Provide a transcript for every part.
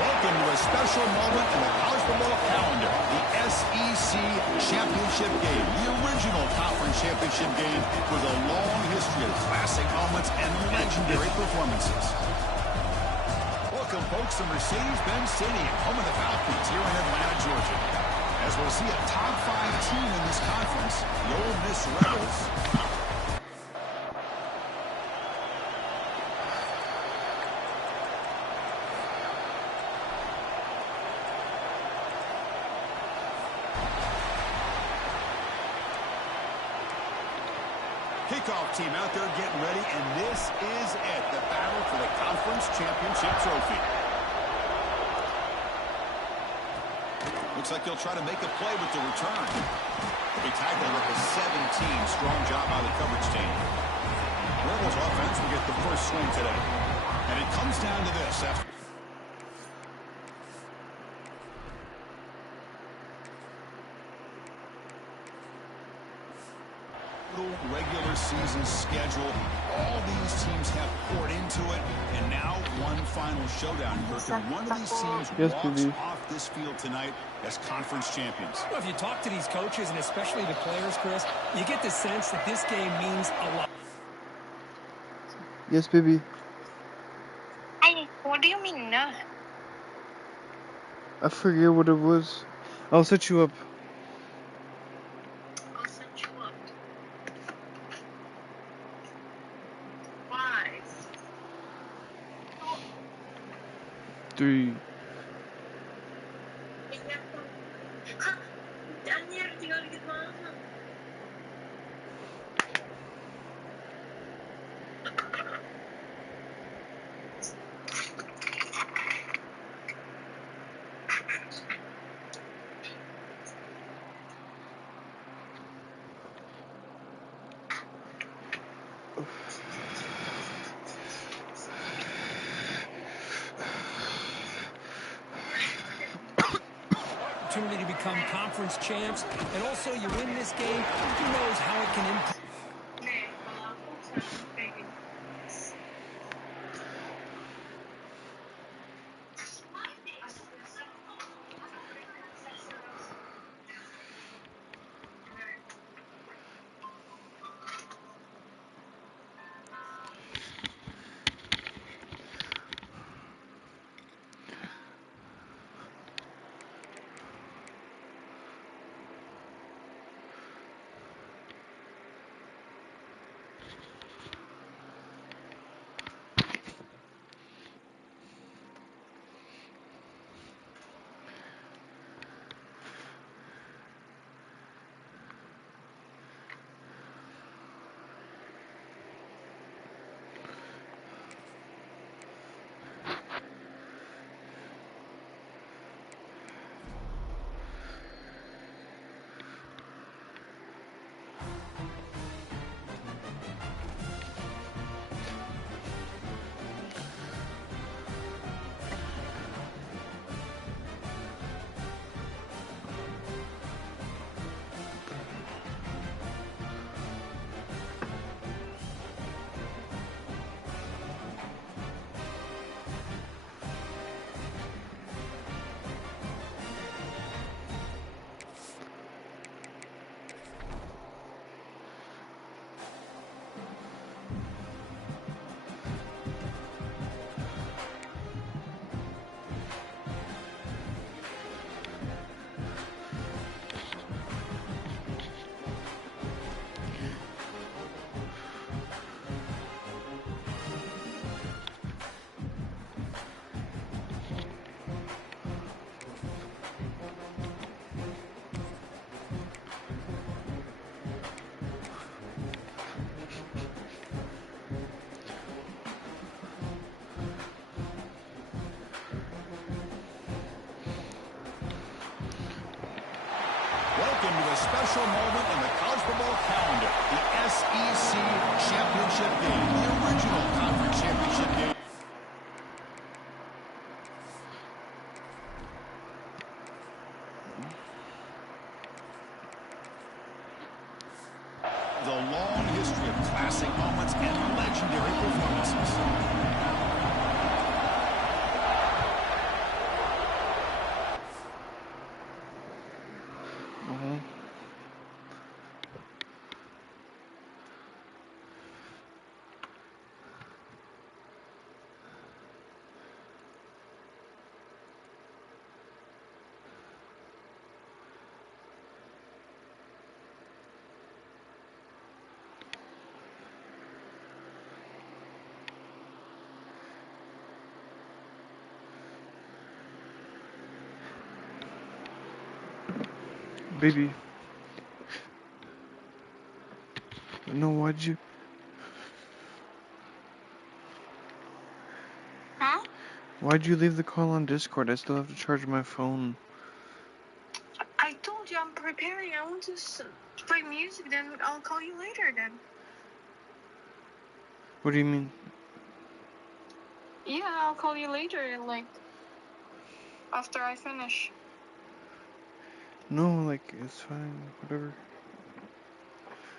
Welcome to a special moment in the college football calendar, the SEC Championship Game, the original conference championship game with a long history of classic moments and legendary performances. Welcome, folks, to Mercedes-Benz Stadium, home of the Falcons here in Atlanta, Georgia. As we'll see a top 5 team in this conference, the Ole Miss Rebels. Kickoff team out there getting ready, and this is it, the battle for the conference championship trophy. Looks like they'll try to make a play with the return. They tackled with a 17. Strong job by the coverage team. Rebels offense will get the first swing today. And it comes down to this after regular season schedule. All these teams have poured into it, and now one final showdown. One of these teams walks off this field tonight as conference champions. Well, if you talk to these coaches, and especially the players, Chris, you get the sense that this game means a lot. Yes, baby. What do you mean, no? I forget what it was. I'll set you up. I'll set you up. Why? 3. Daniel, you gotta get mom. Opportunity to become conference champs, and also you win this game, who knows how it can impact. Welcome to a special moment in the college football calendar, the SEC Championship Game, the original conference championship game. The long history of classic moments and legendary performances. Uh-huh. Baby, no, Huh? why'd you leave the call on Discord? I still have to charge my phone. I told you I'm preparing. I want to play music, then I'll call you later then. What do you mean? Yeah, I'll call you later, like, after I finish. No, like, it's fine, whatever.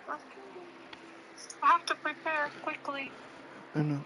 Okay. I have to prepare quickly. I know.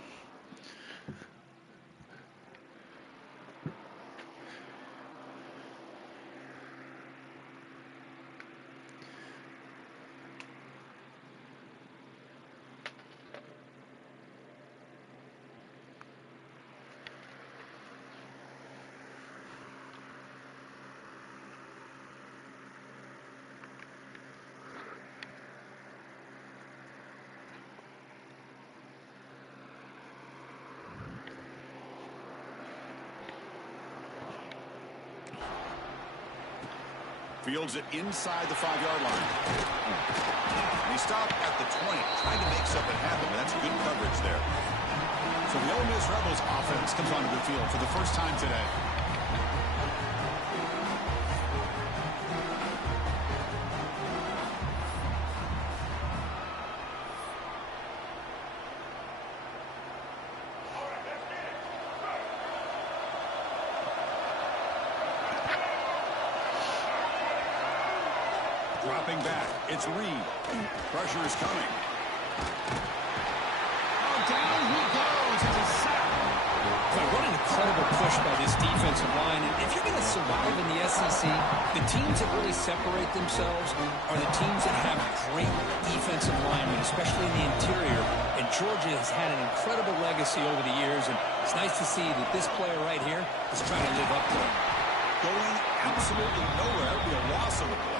Fields it inside the 5-yard line. And he stopped at the 20, trying to make something happen, but that's good coverage there. So the Ole Miss Rebels offense comes onto the field for the first time today. Dropping back, it's Reed. Pressure is coming. Oh, down he goes. It's a sack. Boy, what an incredible push by this defensive line. And if you're going to survive in the SEC, the teams that really separate themselves are the teams that have great defensive linemen, especially in the interior. And Georgia has had an incredible legacy over the years, and it's nice to see that this player right here is trying to live up to it. Going absolutely nowhere. That would be a loss of the play.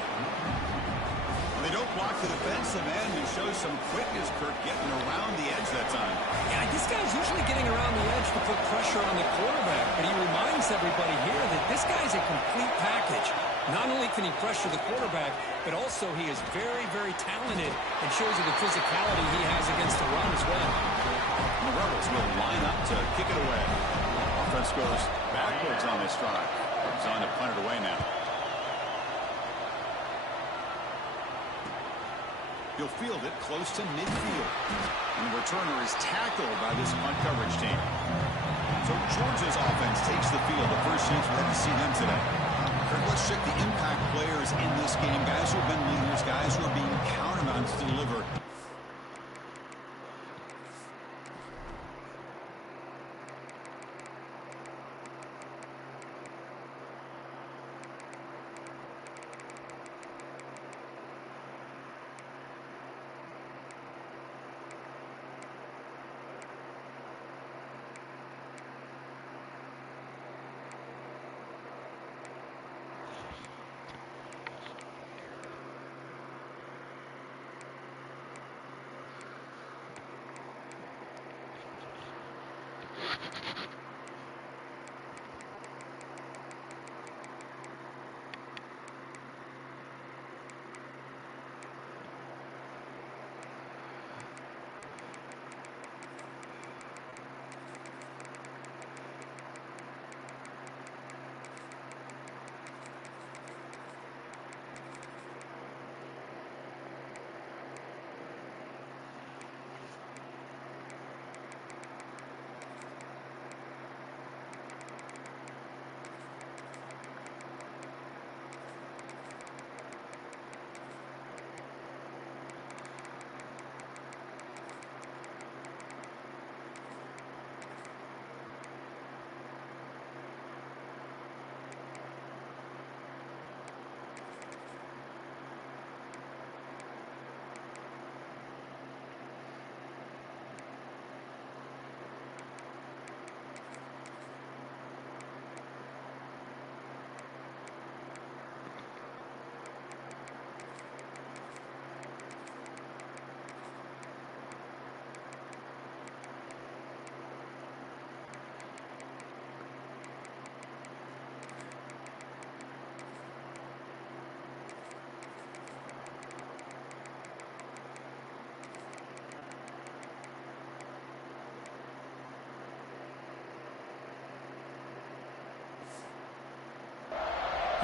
They don't block the defensive end and show some quickness, Kirk, getting around the edge that time. Yeah, this guy's usually getting around the edge to put pressure on the quarterback, but he reminds everybody here that this guy's a complete package. Not only can he pressure the quarterback, but also he is very, very talented and shows you the physicality he has against the run as well. And the Rebels will line up to kick it away. Offense goes backwards on this drive. He's on to punt it away now. He'll field it close to midfield. And the returner is tackled by this punt coverage team. So Georgia's offense takes the field. The first chance we had to see them today. Kirk, let's check the impact players in this game. Guys who have been leaders, guys who are being counted on to deliver.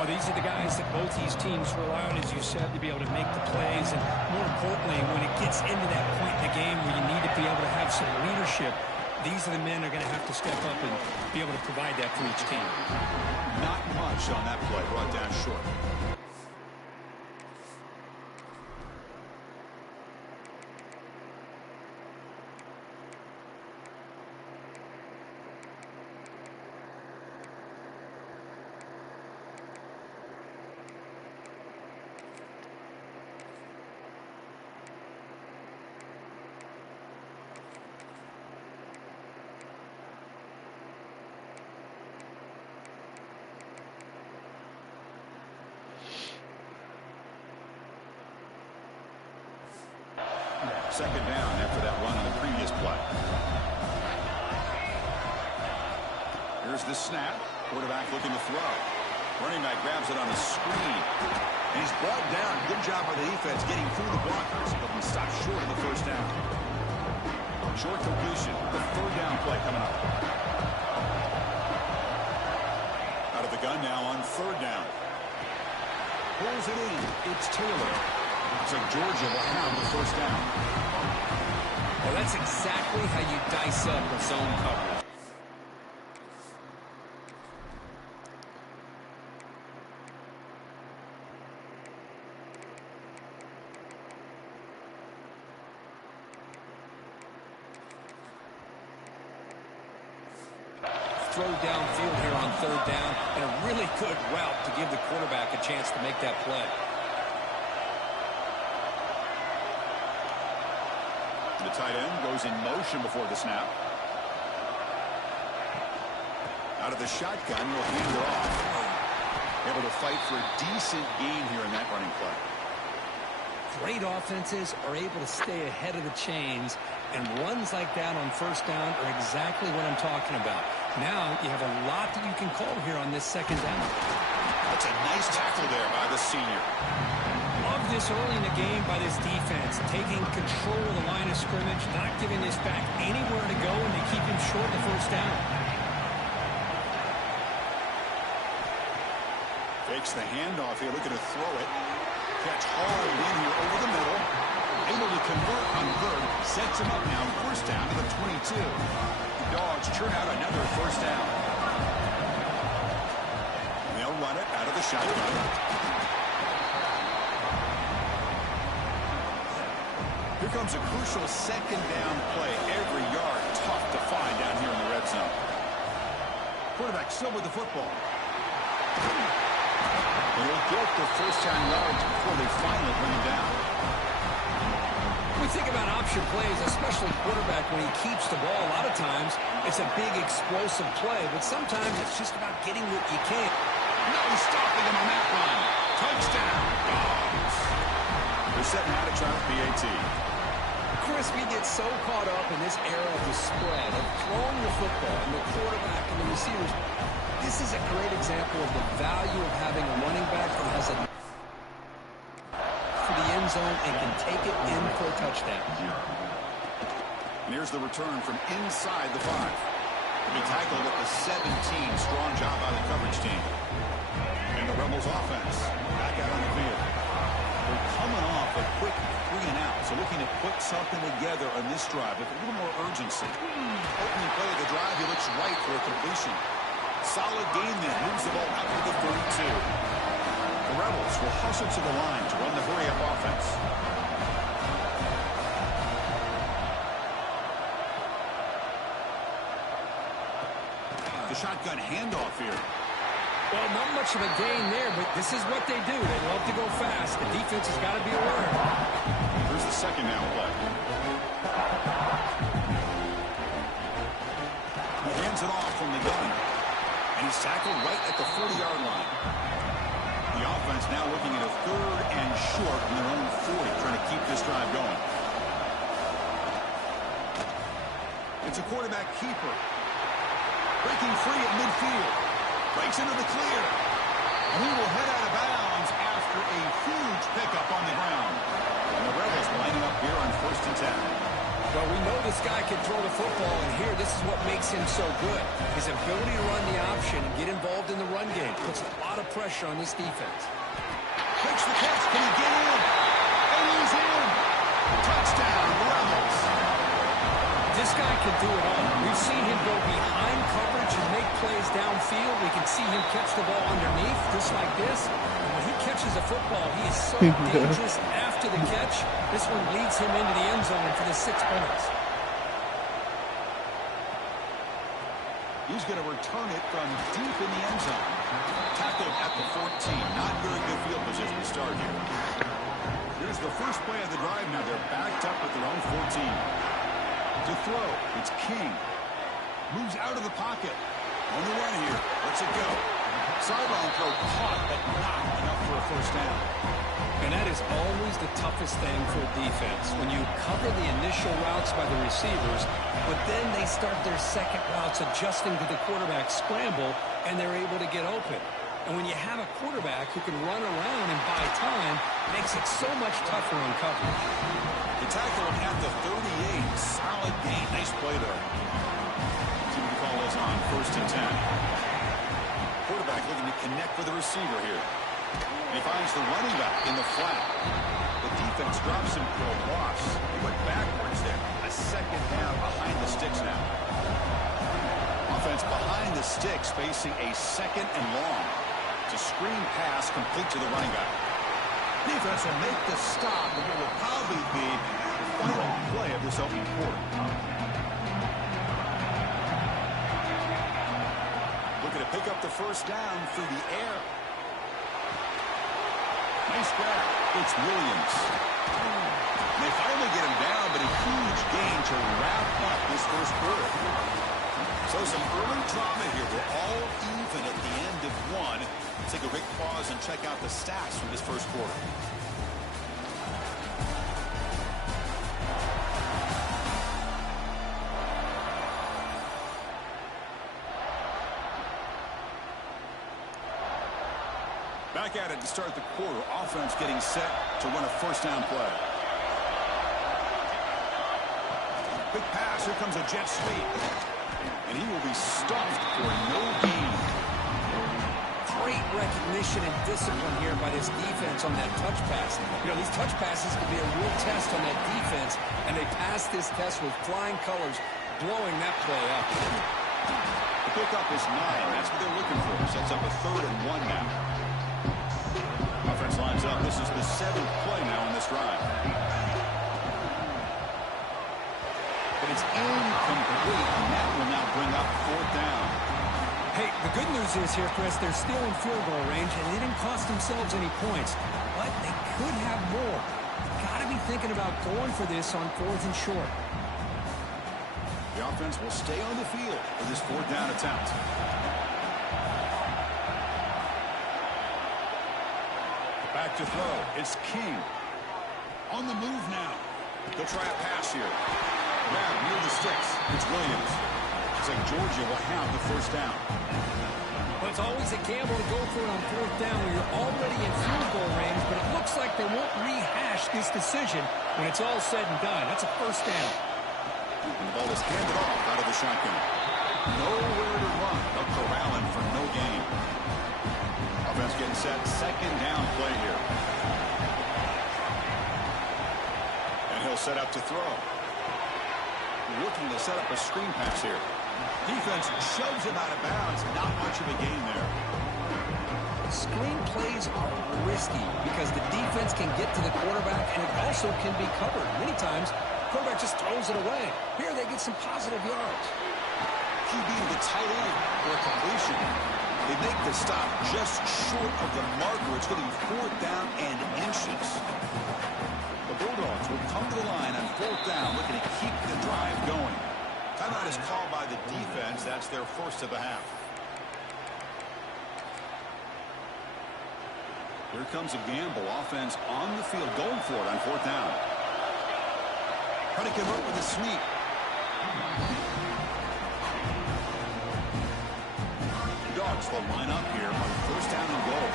Well, these are the guys that both these teams rely on, as you said, to be able to make the plays. And more importantly, when it gets into that point in the game where you need to be able to have some leadership, these are the men that are going to have to step up and be able to provide that for each team. Not much on that play, brought down short. Second down after that run on the previous play. Here's the snap. Quarterback looking to throw. Running back grabs it on the screen. And he's brought down. Good job by the defense getting through the blockers, but he stopped short of the first down. Short completion. The third down play coming up. Out of the gun now on third down. Pulls it in. It's Taylor. Looks like Georgia will have the first down. Well, that's exactly how you dice up a zone coverage. Throw downfield here on third down, and a really good route to give the quarterback a chance to make that play. The tight end goes in motion before the snap. Out of the shotgun, will hand it off. Able to fight for a decent gain here in that running play. Great offenses are able to stay ahead of the chains, and runs like that on first down are exactly what I'm talking about. Now you have a lot that you can call here on this second down. That's a nice tackle there by the senior. Love this early in the game by this defense, taking control of the line of scrimmage, not giving this back anywhere to go, and they keep him short of the first down. Fakes the handoff here, looking to throw it. Catch hauled in here over the middle. Able to convert on third. Sets him up now, first down to the 22. The Dogs churn out another first down. They'll run it out of the shotgun. Here comes a crucial second down play. Every yard tough to find down here in the red zone. Quarterback still with the football. They'll get the first down yards before they finally bring him down. When we think about option plays, especially quarterback, when he keeps the ball, a lot of times it's a big explosive play, but sometimes it's just about getting what you can. No stopping him on that run. Touchdown, Dogs. They're setting out to try the PAT. Chris, we get so caught up in this era of the spread, of throwing the football, and the quarterback and the receivers. This is a great example of the value of having a running back that has a for the end zone and can take it in for a touchdown. And here's the return from inside the 5. He tackled at the 17. Strong job by the coverage team. And the Rebels offense back out on the field. They're coming off a quick 3 and out, so looking to put something together on this drive with a little more urgency. Opening play of the drive, he looks right for a completion. Solid gain then, moves the ball out to the 32. The Rebels will hustle to the line to run the hurry-up offense. The shotgun handoff here. Well, not much of a gain there, but this is what they do. They love to go fast. The defense has got to be alert. Here's the second down play. He hands it off from the gun. And he's tackled right at the 40-yard line. The offense now looking at a 3rd and short in their own 40, trying to keep this drive going. It's a quarterback keeper. Breaking free at midfield. Breaks into the clear. And he will head out of bounds after a huge pickup on the ground. And the Rebels lining up here on 1st and 10. Well, we know this guy can throw the football, and here, this is what makes him so good. His ability to run the option and get involved in the run game puts a lot of pressure on this defense. Makes the catch. Can he get in? And he's in. Touchdown, Rebels. This guy can do it all. We've seen him go behind coverage and make plays downfield. We can see him catch the ball underneath, just like this. And when he catches a football, he is so dangerous after the catch. This one leads him into the end zone for the 6 points. He's going to return it from deep in the end zone. Tackled at the 14. Not very good field position to start here. Here's the first play of the drive now. They're backed up at their own 14. To throw, it's King. Moves out of the pocket. On the run here. Lets it go. Sideline throw caught, but not enough for a first down. And that is always the toughest thing for a defense. When you cover the initial routes by the receivers, but then they start their second routes adjusting to the quarterback's scramble, and they're able to get open. And when you have a quarterback who can run around and buy time, it makes it so much tougher on coverage. The tackle at the 38. Solid gain. Nice play there. Team to call this on 1st and 10. Quarterback looking to connect with the receiver here. He finds the running back in the flat. The defense drops him for a loss. He went backwards there. A second down behind the sticks now. Offense behind the sticks facing a second and long. It's a screen pass complete to the running back. Defense will make the stop, and it will probably be the final play of this opening quarter. Looking to pick up the first down through the air. Nice grab. It's Williams. And they finally get him down, but a huge gain to wrap up this first quarter. So some early drama here. We're all even at the end of one. Let's take a quick pause and check out the stats from this first quarter. Back at it to start the quarter. Offense getting set to run a first down play. Quick pass. Here comes a jet sweep. And he will be stuffed for no gain. Great recognition and discipline here by this defense on that touch pass. You know, these touch passes can be a real test on that defense, and they passed this test with flying colors, blowing that play up. The pickup is 9. That's what they're looking for. Sets up a 3rd and 1 now. Offense lines up. This is the 7th play now in this drive. But it's incomplete, and that will now bring up 4th down. Hey, the good news is here, Chris, they're still in field goal range, and they didn't cost themselves any points. But they could have more. Got to be thinking about going for this on 4th and short. The offense will stay on the field for this 4th down attempt. Back to throw. It's King. On the move now. They'll try a pass here. Grab near the sticks. It's Williams. It's like Georgia will have the first down. Well, it's always a gamble to go for it on 4th down when you're already in field goal range, but it looks like they won't rehash this decision when it's all said and done. That's a first down. And the ball is handed off out of the shotgun. Nowhere to run. They'll corral him for no gain. Offense getting set. Second down play here. And he'll set up to throw. Looking to set up a screen pass here. Defense shoves him out of bounds. Not much of a gain there. Screen plays are risky because the defense can get to the quarterback, and it also can be covered. Many times, the quarterback just throws it away. Here they get some positive yards. QB to the tight end for a completion. They make the stop just short of the marker. It's going to be 4th down and inches. The Bulldogs will come to the line on 4th down, looking to keep the drive going. Timeout is called by the defense. That's their first of the half. Here comes a gamble. Offense on the field, going for it on 4th down. Trying to convert with a sweep. The Dogs will line up here on 1st down and goal.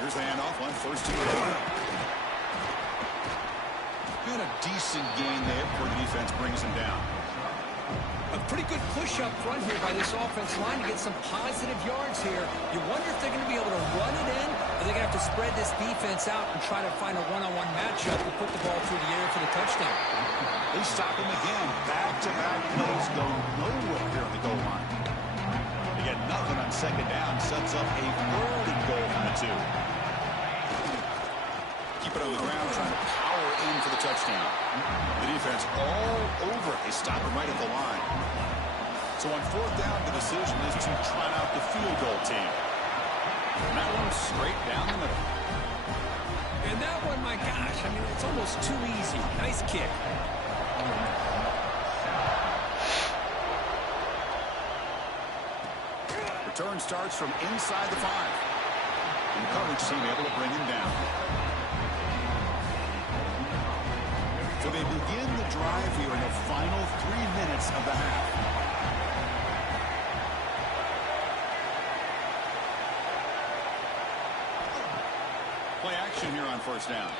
Here Here's the handoff on 1st and 8. And a decent gain there before the defense brings him down. A pretty good push up front here by this offensive line to get some positive yards here. You wonder if they're going to be able to run it in, or they're going to have to spread this defense out and try to find a one-on-one matchup to put the ball through the air for the touchdown. They stop him again. Back-to-back plays go nowhere here on the goal line. They get nothing on 2nd down. Sets up a 3rd and goal from the 2. Keep it on the ground, trying to power in for the touchdown. The defense all over it. They stop him right at the line. So on 4th down, the decision is to try out the field goal team. And that one straight down the middle. And that one, my gosh, I mean, it's almost too easy. Nice kick. Return starts from inside the 5. And the coverage team able to bring him down. So they begin the drive here in the final 3 minutes of the half. Play action here on 1st down.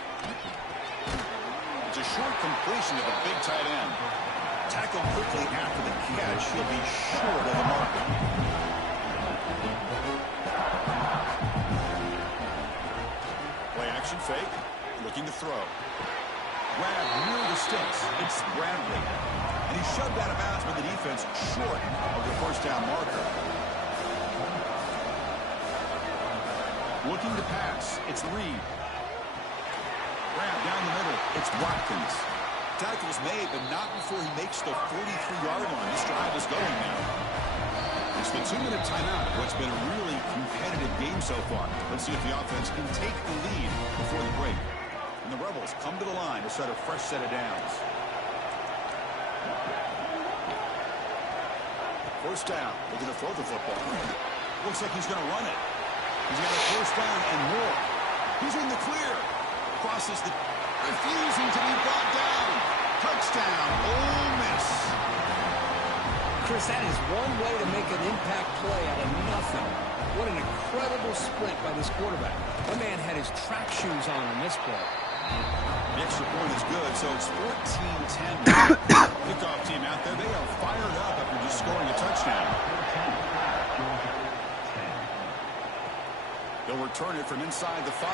It's a short completion of a big tight end. Tackled quickly after the catch. He'll be short of the mark. Play action fake. Looking to throw. Grab near the sticks. It's Bradley. And he's shoved out of bounds with the defense short of the 1st down marker. Looking to pass. It's Reed. Grab down the middle. It's Watkins. Tackle's made, but not before he makes the 43-yard line. This drive is going now. It's the 2-minute timeout of what's been a really competitive game so far. Let's see if the offense can take the lead before the break. And the Rebels come to the line to start a fresh set of downs. 1st down. Looking to throw the football. Looks like he's going to run it. He's got a 1st down and more. He's in the clear. Crosses the... refusing to be brought down. Touchdown, Ole Miss. Chris, that is one way to make an impact play out of nothing. What an incredible sprint by this quarterback. My man had his track shoes on this play. The extra point is good, so it's 14-10. Kickoff team out there. They are fired up after just scoring a touchdown. They'll return it from inside the 5.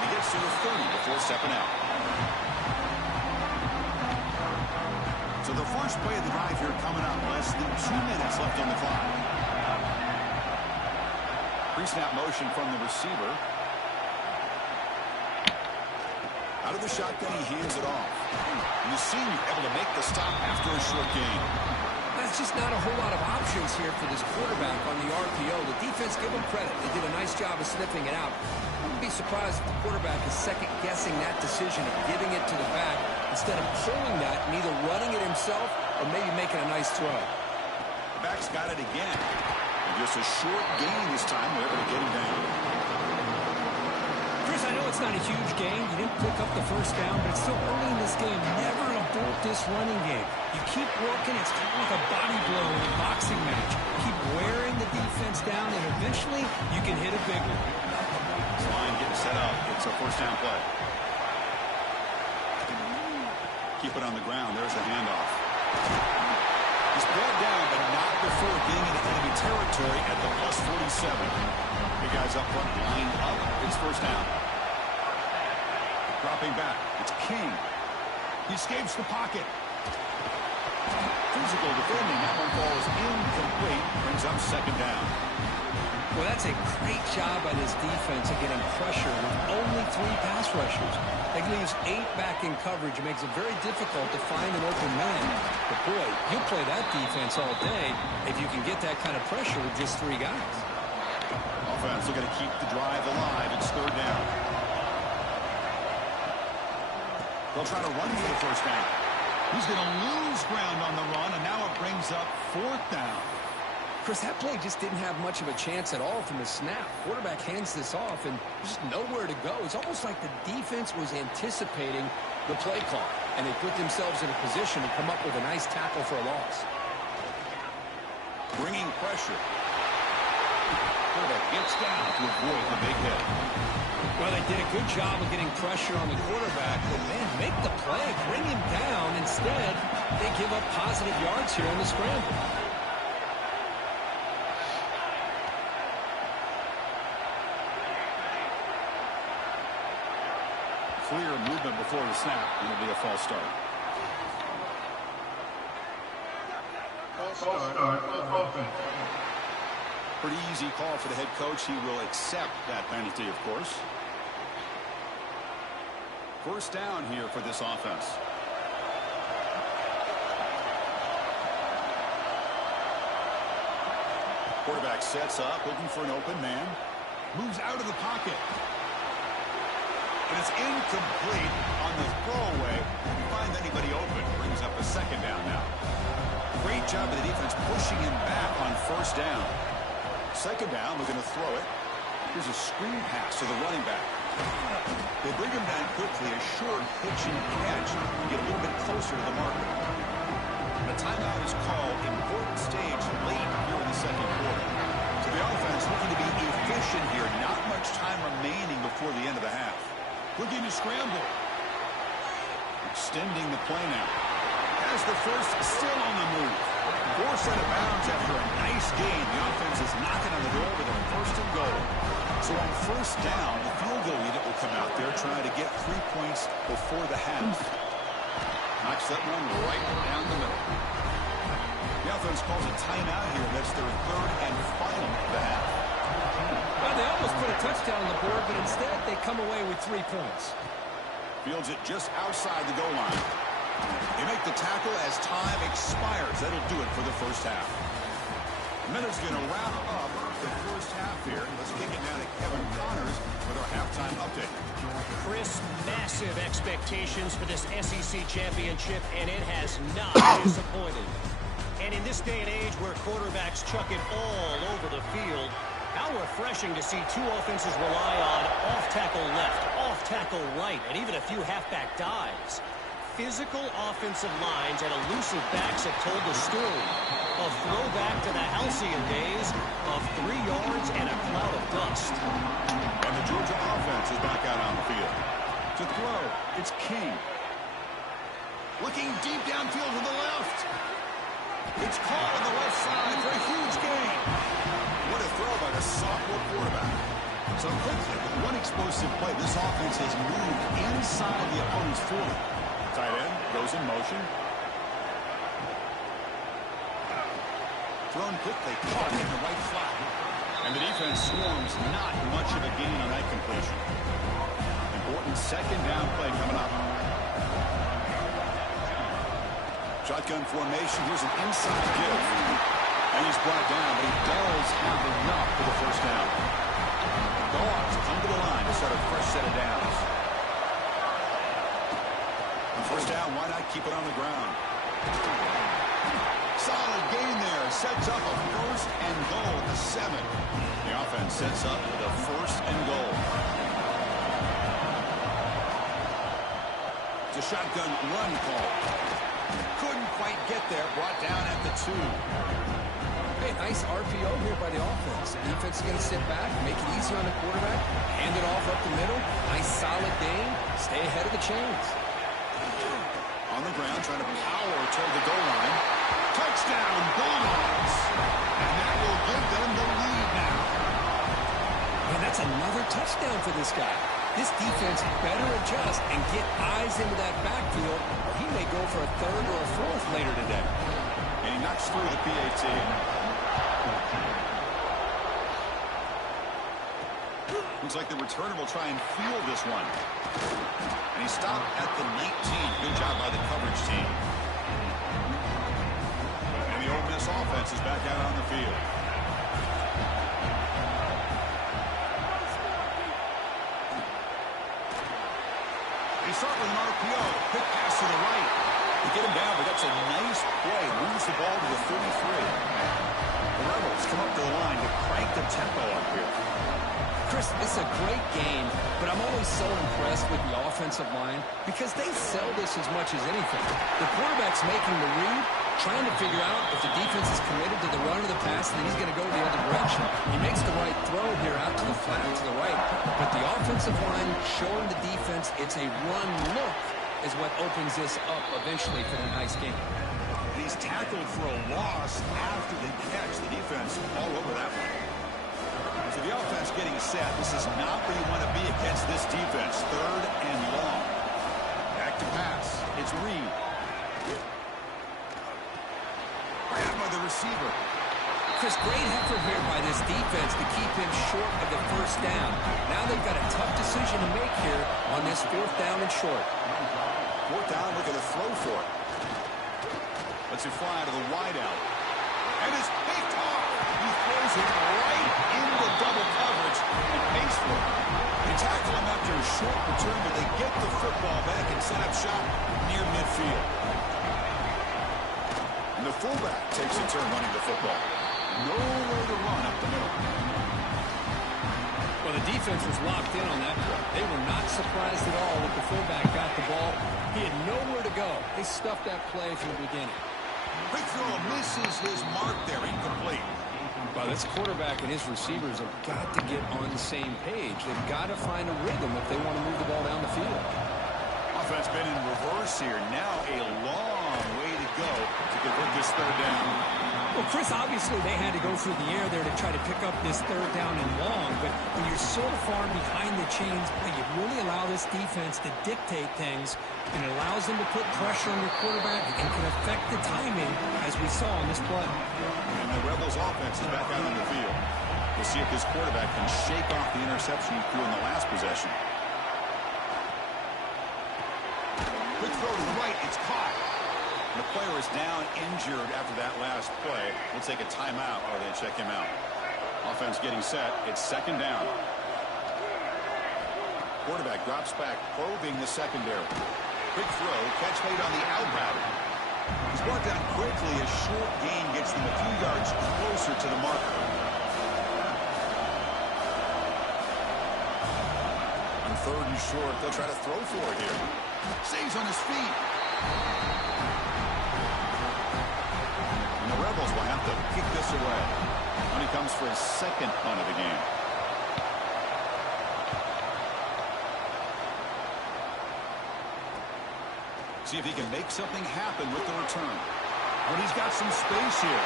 He gets to the 30 before stepping out. So the first play of the drive here coming up. Less than 2 minutes left on the clock. Pre-snap motion from the receiver. Out of the shotgun, he hands it off. And the senior able to make the stop after a short gain. That's just not a whole lot of options here for this quarterback on the RPO. The defense, give them credit. They did a nice job of sniffing it out. I wouldn't be surprised if the quarterback is second-guessing that decision of giving it to the back instead of pulling that and either running it himself or maybe making a nice throw. The back's got it again. And just a short gain this time. We're able to get him down. Chris, I know it's not a huge gain. You didn't pick up the 1st down, but it's still early in this game. Never abort this running game. You keep working. It's kind of like a body blow in a boxing match. Keep wearing the defense down, and eventually you can hit a big one. This line getting set up. It's a 1st down play. Keep it on the ground. There's the handoff. He's brought down, but not before being in enemy territory at the +47. Big guys up front, line up. It's 1st down. Dropping back. It's King. He escapes the pocket. Physical defending. That one falls incomplete. Brings up 2nd down. Well, that's a great job by this defense of getting pressure with only 3 pass rushers. That leaves 8 back in coverage. It makes it very difficult to find an open man. But, boy, you'll play that defense all day if you can get that kind of pressure with just 3 guys. Offense looking to keep the drive alive. It's 3rd down. They'll try to run for the 1st down. He's going to lose ground on the run, and now it brings up 4th down. Chris, that play just didn't have much of a chance at all from the snap. Quarterback hands this off, and there's just nowhere to go. It's almost like the defense was anticipating the play call, and they put themselves in a position to come up with a nice tackle for a loss. Bringing pressure. Quarterback gets down to avoid the big hit. Well, they did a good job of getting pressure on the quarterback, but, man, make the play, bring him down. Instead, they give up positive yards here on the scramble. Clear movement before the snap, and it'll be a false start. Pretty easy call for the head coach. He will accept that penalty, of course. First down here for this offense. Quarterback sets up, looking for an open man. Moves out of the pocket. And it's incomplete on the throwaway. Didn't find anybody open. Brings up a second down now. Great job of the defense pushing him back on first down. Second down, we're going to throw it. Here's a screen pass to the running back. They bring him down quickly, a short pitch and catch to get a little bit closer to the marker. A timeout is called. Important stage late here in the second quarter. So the offense looking to be efficient here. Not much time remaining before the end of the half. Looking to scramble. Extending the play now. Has the first, still on the move. Forced out of bounds after a nice gain. The offense is knocking on the door with a first and goal. So on first down, the field goal unit will come out there trying to get 3 points before the half. Knocks that one right down the middle. The offense calls a timeout here. That's their third and final of the half. Well, they almost put a touchdown on the board, but instead they come away with 3 points. Fields it just outside the goal line. They make the tackle as time expires. That'll do it for the first half. Minute's going to wrap up the first half here. Let's kick it down to Kevin Connors with our halftime update. Chris, massive expectations for this SEC championship, and it has not disappointed. And in this day and age where quarterbacks chuck it all over the field, how refreshing to see two offenses rely on off-tackle left, off-tackle right, and even a few halfback dives. Physical offensive lines and elusive backs have told the story of throwback to the halcyon days of 3 yards and a cloud of dust. And the Georgia offense is back out on the field. To throw, it's King. Looking deep downfield to the left. It's caught on the left side for a huge gain. What a throw by the sophomore quarterback. So quickly, with one explosive play, this offense has moved inside the opponent's 40. Tight end goes in motion. Thrown quickly, caught in the right flat. And the defense swarms, not much of a gain on that completion. Important second down play coming up. Shotgun formation, here's an inside give. And he's brought down, but he does have enough for the first down. The Dogs come to the line to start a fresh set of downs. First down, why not keep it on the ground? Solid gain there. Sets up a first and goal at the 7. The offense sets up with a first and goal. It's a shotgun run call. Couldn't quite get there. Brought down at the 2. Hey, nice RPO here by the offense. The defense is going to sit back, make it easy on the quarterback, hand it off up the middle. Nice solid gain. Stay ahead of the chains. On the ground, trying to power toward the goal line. Touchdown, Bulldogs! And that will give them the lead now. And that's another touchdown for this guy. This defense better adjust and get eyes into that backfield, or he may go for a third or a fourth later today. And he knocks through the PAT. Looks like the returner will try and field this one. And he stopped at the 19. Good job by the coverage team. And the Ole Miss offense is back out on the field. They start with an RPO. Quick pass to the right. They get him down, but that's a nice play. Moves the ball to the 33. The Rebels come up to the line to crank the tempo up here. Chris, it's a great game, but I'm always so impressed with the offensive line because they sell this as much as anything. The quarterback's making the read, trying to figure out if the defense is committed to the run or the pass, and then he's going to go the other direction. He makes the right throw here out to the flat to the right, but the offensive line showing the defense it's a run look is what opens this up eventually for a nice game. He's tackled for a loss after the catch. The defense all over that one. So the offense getting set. This is not where you want to be against this defense. 3rd and long. Back to pass. It's Reed. Grabbed by the receiver. Chris, great effort here by this defense to keep him short of the first down. Now they've got a tough decision to make here on this 4th down and short. 4th down, look at the throw for it. Lets it fly to the wideout. And it's picked off. He throws it right into double coverage and pays for it. They tackle him after a short return, but they get the football back and set up shop near midfield. And the fullback takes a turn running the football. No way to run up the middle. Well, the defense was locked in on that play. They were not surprised at all that the fullback got the ball. He had nowhere to go. They stuffed that play from the beginning. Quick throw misses his mark there, incomplete. Well, this quarterback and his receivers have got to get on the same page. They've got to find a rhythm if they want to move the ball down the field. Offense been in reverse here. Now a long way to go to convert this 3rd down. Well, Chris, obviously they had to go through the air there to try to pick up this 3rd down and long, but when you're so far behind the chains, you really allow this defense to dictate things, and it allows them to put pressure on your quarterback and can affect the timing, as we saw on this play. And the Rebels offense is back out on the field. We'll see if this quarterback can shake off the interception he threw in the last possession. Quick throw to the right. It's caught. The player is down injured after that last play. We'll take a timeout while they check him out. Offense getting set. It's 2nd down. Quarterback drops back, probing the secondary. Quick throw. Catch made on the out route. He's brought down quickly. A short gain gets them a few yards closer to the marker. On 3rd and short, they'll try to throw for it here. Stays on his feet. And the Rebels will have to kick this away. When he comes for his 2nd punt of the game. See if he can make something happen with the return. But he's got some space here.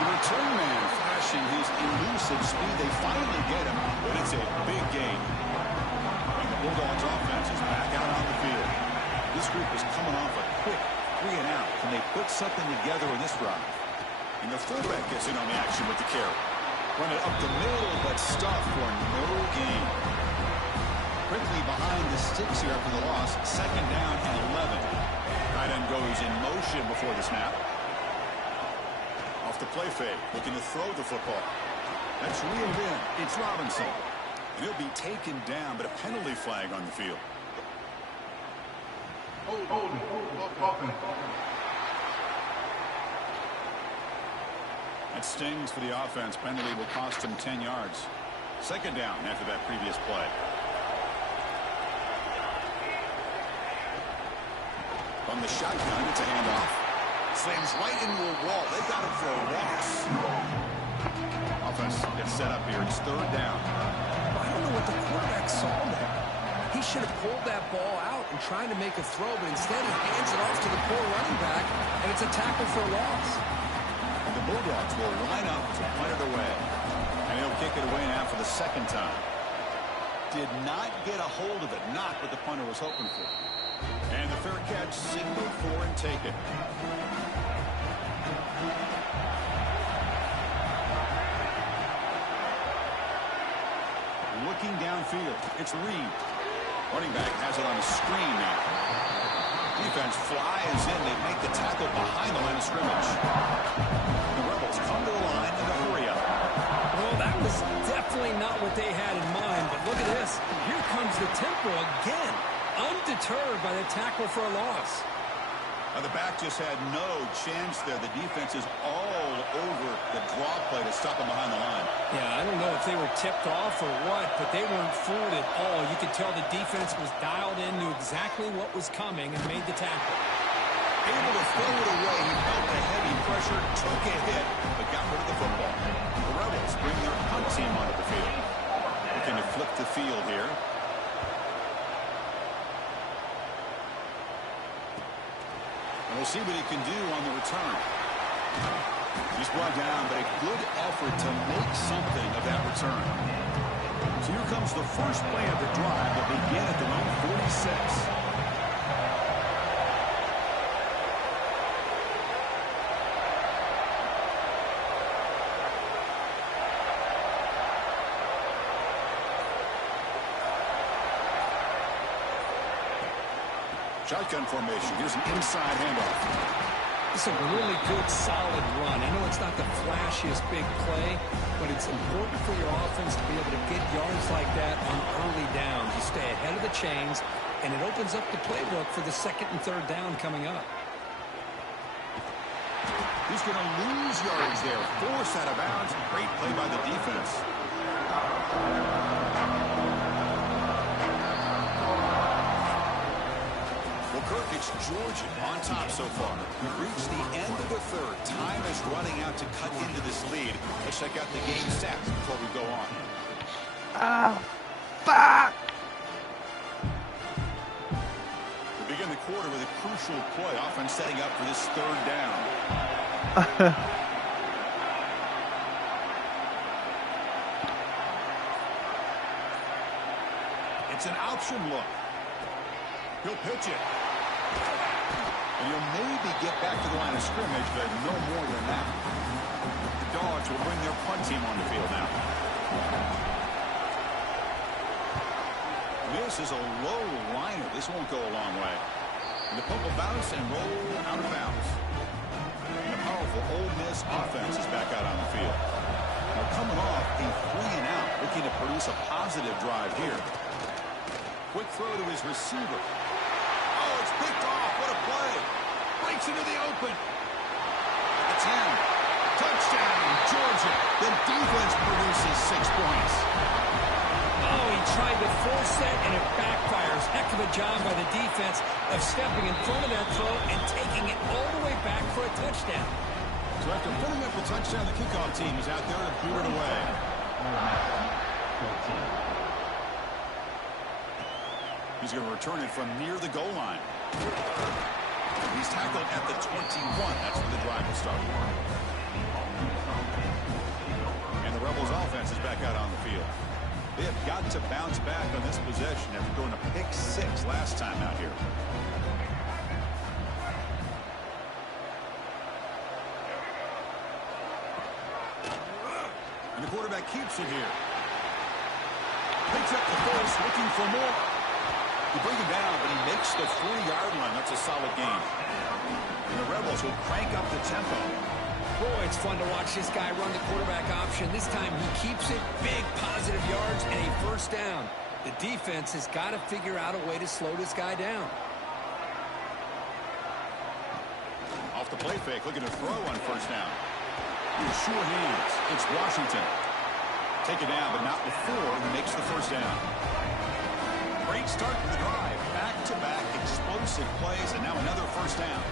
The return man flashing his elusive speed. They finally get him, but it's a big gain. And the Bulldogs offense is back out on the field. This group is coming off a quick 3 and out. Can they put something together in this drive? And the fullback gets in on the action with the carry. Run it up the middle, but stuffed for no gain. Quickly behind the sticks here after the loss. 2nd down and 11. Tight end goes in motion before the snap. Off the play fake, looking to throw the football. That's reeled in. It's Robinson. And he'll be taken down, but a penalty flag on the field. That stings for the offense. Penalty will cost him 10 yards. 2nd down after that previous play. On the shotgun, it's a handoff. Slams right into a wall. They got him for a loss. Offense gets set up here. It's 3rd down. I don't know what the quarterback saw there. He should have pulled that ball out and tried to make a throw, but instead he hands it off to the poor running back, and it's a tackle for a loss. And the Bulldogs will line up to punt it away. And he'll kick it away now for the 2nd time. Did not get a hold of it. Not what the punter was hoping for. And the fair catch, signaled for and taken. Looking downfield, it's Reed. Running back has it on a screen now. Defense flies in. They make the tackle behind the line of scrimmage. The Rebels come to the line in a hurry up. Well, that was definitely not what they had in mind, but look at this. Here comes the tempo again. Undeterred by the tackle for a loss. Now the back just had no chance there. The defense is all over the draw play to stop him behind the line. Yeah, I don't know if they were tipped off or what, but they weren't fooled at all. You could tell the defense was dialed in, knew exactly what was coming, and made the tackle. able to throw it away. He felt the heavy pressure, took a hit, but got rid of the football. The Rebels bring their punt team onto the field. Looking to flip the field here. And we'll see what he can do on the return. He's brought down, but a good effort to make something of that return. So here comes the first play of the drive that began at their own 46. Shotgun formation. Here's an inside handoff. It's a really good, solid run. I know it's not the flashiest big play, but it's important for your offense to be able to get yards like that on early downs. You stay ahead of the chains, and it opens up the playbook for the second and third down coming up. He's going to lose yards there. Forced out of bounds. Great play by the defense. Kirk, it's Georgia on top so far. We've reached the end of the third. Time is running out to cut into this lead. Let's check out the game stats before we go on. Ah, fuck! We begin the quarter with a crucial play, often setting up for this third down. It's an option look. He'll pitch it. And you'll maybe get back to the line of scrimmage, but no more than that. The Dogs will bring their punt team on the field now. This is a low liner. This won't go a long way. And the punt will bounce and roll out of bounds. And the powerful Ole Miss offense is back out on the field. Now coming off a 3-and-out, looking to produce a positive drive here. Quick throw to his receiver. Oh, it's picked off. What a play. Breaks into the open. It's him. Touchdown, Georgia. The defense produces 6 points. Oh, he tried to force that, and it backfires. Heck of a job by the defense of stepping in front of that throw and taking it all the way back for a touchdown. So after putting up a touchdown, the kickoff team is out there to boot it away. He's going to return it from near the goal line. He's tackled at the 21. That's where the drive will start. And the Rebels offense is back out on the field. They have got to bounce back on this possession after throwing a pick 6 last time out here. And the quarterback keeps it here. Picks up the force, looking for more. You bring him down, but he makes the 3-yard line. That's a solid game. And the Rebels will crank up the tempo. Boy, it's fun to watch this guy run the quarterback option. This time he keeps it, big positive yards, and a first down. The defense has got to figure out a way to slow this guy down. Off the play fake, looking to throw on first down. With sure hands, it's Washington. Take it down, but not before he makes the first down. Great start to the drive. Back-to-back explosive plays, and now another first down.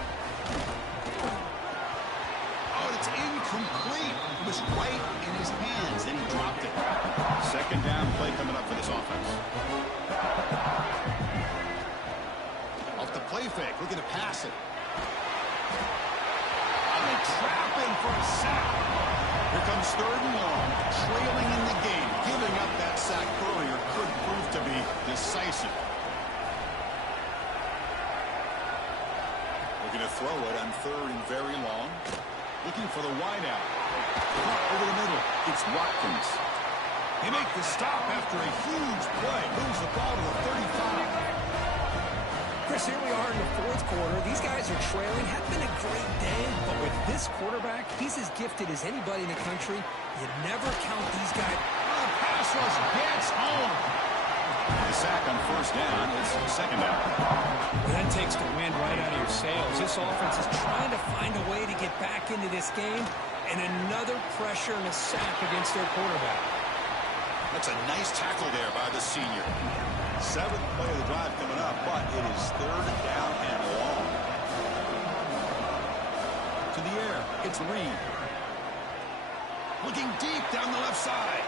Oh, it's incomplete. It was right in his hands, and he dropped it. Second down play coming up for this offense. Off the play fake, looking to pass it. Oh, they trap him for a sack. Here comes third and long, trailing in the game. Giving up that sack earlier could prove to be decisive. Looking to throw it on third and very long. Looking for the wideout. Over the middle, it's Watkins. He makes the stop after a huge play. Moves the ball to the 35. Chris, here we are in the fourth quarter. These guys are trailing. Had been a great day, but with this quarterback, he's as gifted as anybody in the country. You never count these guys. Oh, the pass rush gets home. The sack on first down is second down. Well, that takes the wind right out of your sails. This offense is trying to find a way to get back into this game, and another pressure and a sack against their quarterback. That's a nice tackle there by the senior. 7th play of the drive coming up, but it is third down and long. to the air. It's Reed. Looking deep down the left side.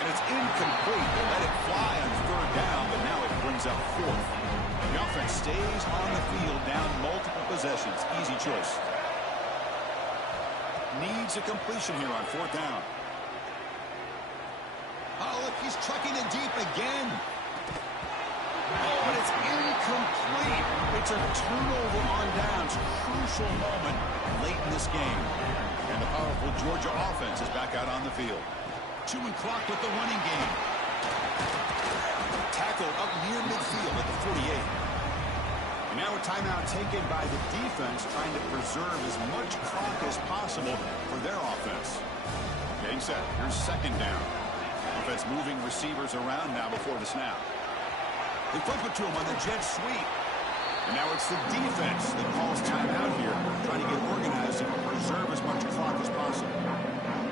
And it's incomplete. They let it fly on third down, but now it brings up fourth. The offense stays on the field down multiple possessions. Easy choice. Needs a completion here on fourth down. Oh, look, he's trucking it deep again. Oh, and it's incomplete. It's a turnover on downs. Crucial moment late in this game. And the powerful Georgia offense is back out on the field. Chewing clock with the running game. Tackled up near midfield at the 48. And now a timeout taken by the defense, trying to preserve as much clock as possible for their offense. Getting set. Here's second down. Offense moving receivers around now before the snap. They flip it to him on the jet sweep. And now it's the defense that calls timeout here, trying to get organized and preserve as much clock as possible.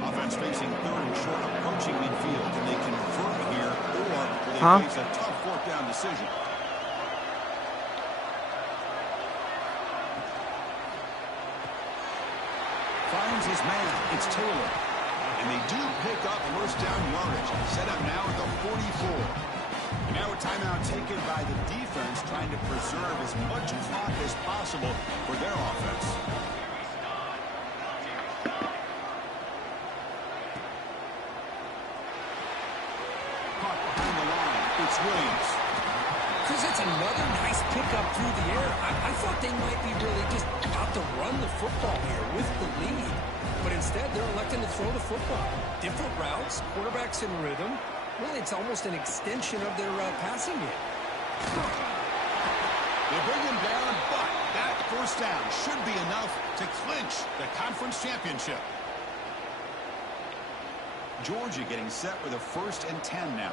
Offense facing third and short, approaching midfield. Can they convert here, or will they face a tough fourth down decision? Finds his man. It's Taylor. And they do pick up first down yardage. Set up now at the 44. And now a timeout taken by the defense, trying to preserve as much clock as possible for their offense. Caught behind the line. It's Williams. Chris, it's another nice pickup through the air. I thought they might be really just about to run the football here with the lead. But instead, they're electing to throw the football. Different routes, quarterbacks in rhythm. Really, it's almost an extension of their passing game. They bring him down, but that first down should be enough to clinch the conference championship. Georgia getting set with a 1st and 10 now.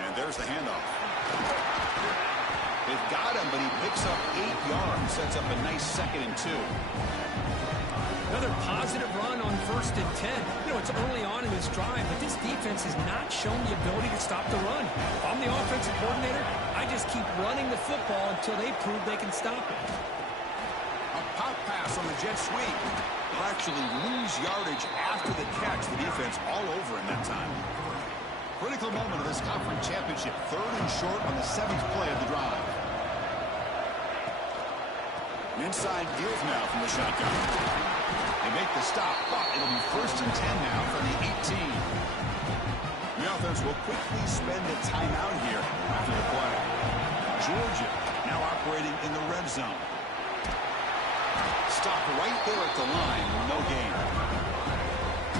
And there's the handoff. They've got him, but he picks up 8 yards. Sets up a nice 2nd and 2. Another positive run on 1st and 10. You know, it's early on in this drive, but this defense has not shown the ability to stop the run. If I'm the offensive coordinator, I just keep running the football until they prove they can stop it. A pop pass on the jet sweep. They'll actually lose yardage after the catch. The defense all over in that time. Critical moment of this conference championship. 3rd and short on the 7th play of the drive. Inside deals now from the shotgun. They make the stop, but it'll be 1st and 10 now from the 18. The offense will quickly spend a timeout here after the play. Georgia now operating in the red zone. Stop right there at the line with no gain.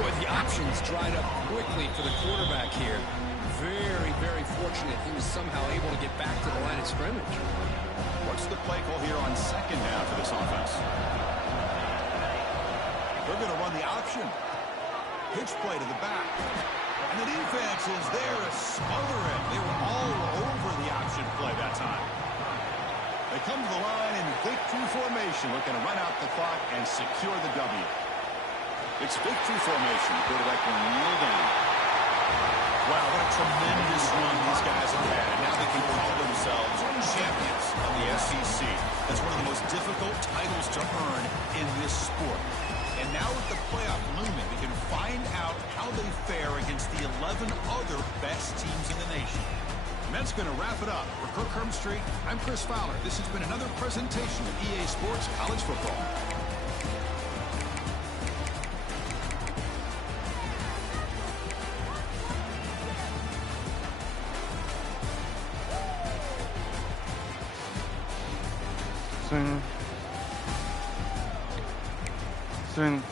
Boy, the options dried up quickly for the quarterback here. Very, very fortunate he was somehow able to get back to the line of scrimmage. What's the play call here on 2nd down for this offense? They're going to run the option. Pitch play to the back. And the defense is there to smother it. They were all over the option play that time. They come to the line in victory formation, looking to run out the clock and secure the W. It's victory formation. The quarterback will kneel down. Wow, what a tremendous run these guys have had. And now they can call themselves champions of the SEC. That's one of the most difficult titles to earn in this sport. And now with the playoff looming, we can find out how they fare against the 11 other best teams in the nation. And that's going to wrap it up. For Kirk Herbstreit, I'm Chris Fowler. This has been another presentation of EA Sports College Football. Soon. Soon.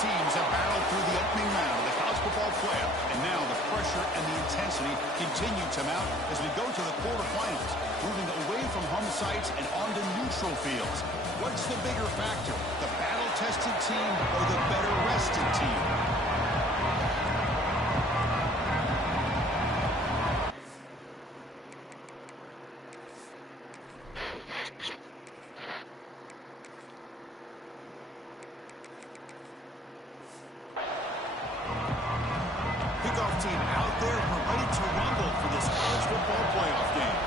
teams have battled through the opening round of the college football playoff, and now the pressure and the intensity continue to mount as we go to the quarterfinals, moving away from home sites and onto neutral fields. What's the bigger factor, the battle-tested team or the better-rested team? Kickoff team out there. We're ready to rumble for this college football playoff game.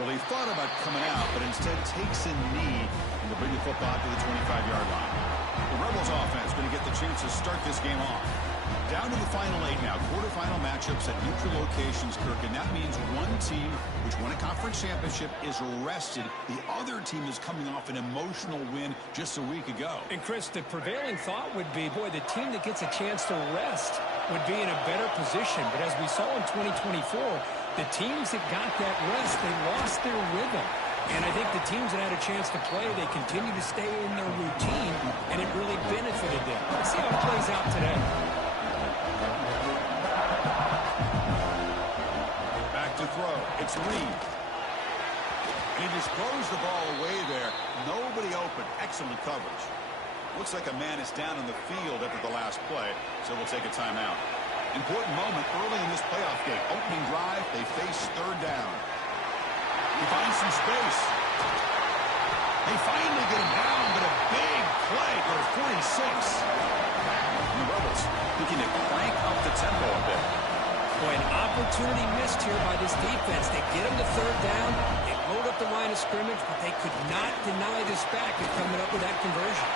Well, he thought about coming out, but instead takes a knee and to bring the football to the 25-yard line. The Rebels offense going to get the chance to start this game off. Down to the final 8 now. Quarterfinal matchups at neutral locations, Kirk, and that means one team which won a conference championship is rested. The other team is coming off an emotional win just a week ago. And, Chris, the prevailing thought would be, boy, the team that gets a chance to rest would be in a better position. But as we saw in 2024, the teams that got that rest, they lost their rhythm. And I think the teams that had a chance to play, they continue to stay in their routine, and it really benefited them. Let's see how it plays out today. Back to throw. It's Reed. And he just throws the ball away there. Nobody open. Excellent coverage. Looks like a man is down in the field after the last play, so we'll take a timeout. Important moment early in this playoff game. Opening drive, they face third down. He finds some space. They finally get him down, but a big play for 46. And the Rebels looking to crank up the tempo a bit. Boy, an opportunity missed here by this defense. They get him to third down. They load up the line of scrimmage, but they could not deny this back in coming up with that conversion.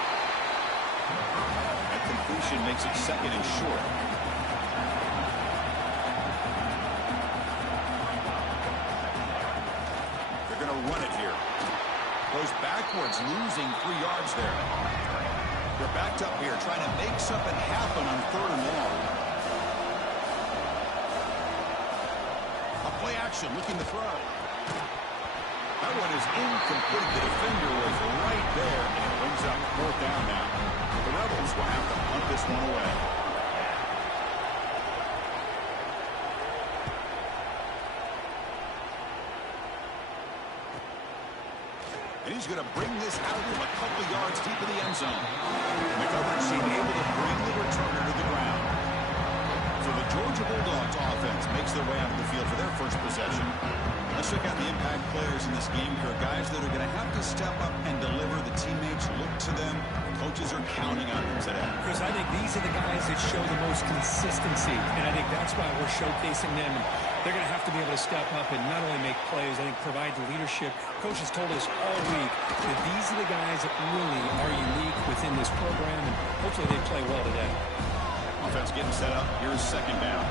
That completion makes it second and short. They're going to run it here. Goes backwards, losing 3 yards there. They're backed up here, trying to make something happen on third and long. A play action, looking to throw. That one is incomplete. The defender was right there, and it brings up fourth down now. The Rebels will have to punt this one away. And he's going to bring this out from a couple yards deep in the end zone. And the coverage team able to bring the returner to the ground. So the Georgia Bulldogs offense makes their way out of the field for their first possession. Let's check out the impact players in this game, Kirk. Guys that are going to have to step up and deliver. The teammates look to them. Coaches are counting on them today. Chris, I think these are the guys that show the most consistency, and I think that's why we're showcasing them. And they're going to have to be able to step up and not only make plays, I think provide the leadership. Coach has told us all week that these are the guys that really are unique within this program, and hopefully they play well today. Offense getting set up. Here's second down.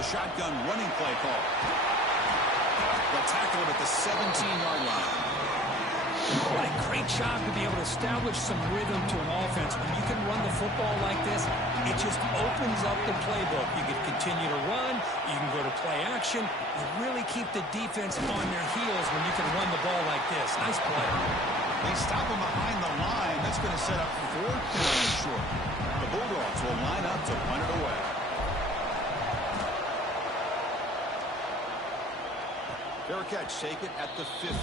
The shotgun running play call. They'll tackle it at the 17-yard line. What a great job to be able to establish some rhythm to an offense. When you can run the football like this, it just opens up the playbook. You can continue to run. You can go to play action. You really keep the defense on their heels when you can run the ball like this. Nice play. They stop him behind the line. That's going to set up fourth down and short. The Bulldogs will line up to punt it away. Fair catch, take it at the 50.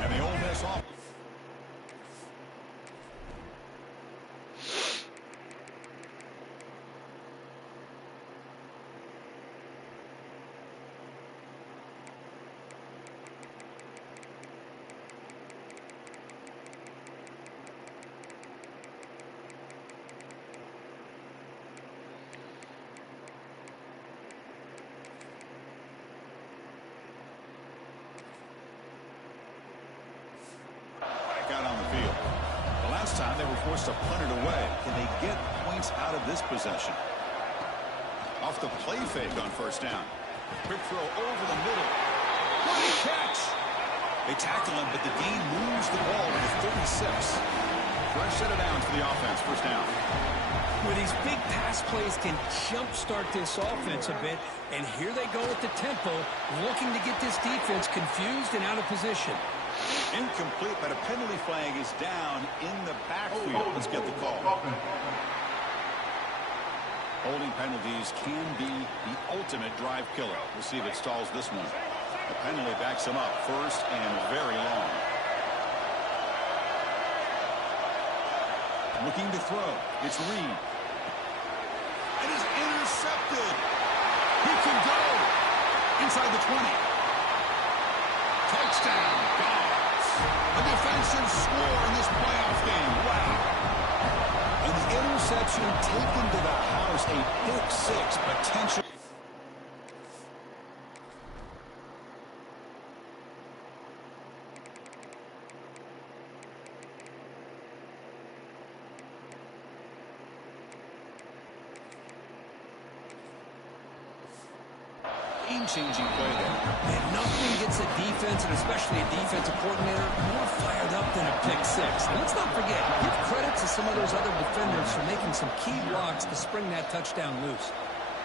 And the Ole Miss off. Out on the field. The last time they were forced to punt it away. Can they get points out of this possession? Off the play fake on first down. Quick throw over the middle. Great catch. They tackle him, but the gain moves the ball to the 36. Fresh set of downs for the offense. First down. Well, these big pass plays can jumpstart this offense a bit, and here they go at the tempo, looking to get this defense confused and out of position. Incomplete, but a penalty flag is down in the backfield. Let's get the call. Holding penalties can be the ultimate drive killer. We'll see if it stalls this one. The penalty backs him up first and very long. Looking to throw. It's Reed. It is intercepted. He can go. Inside the 20. Touchdown, Dogs. A defensive score in this playoff game. Wow. And the interception taken to the house. A pick six potential. Game-changing play there. And nothing gets a defense, and especially a defensive coordinator, more fired up than a pick six. And let's not forget, give credit to some of those other defenders for making some key blocks to spring that touchdown loose.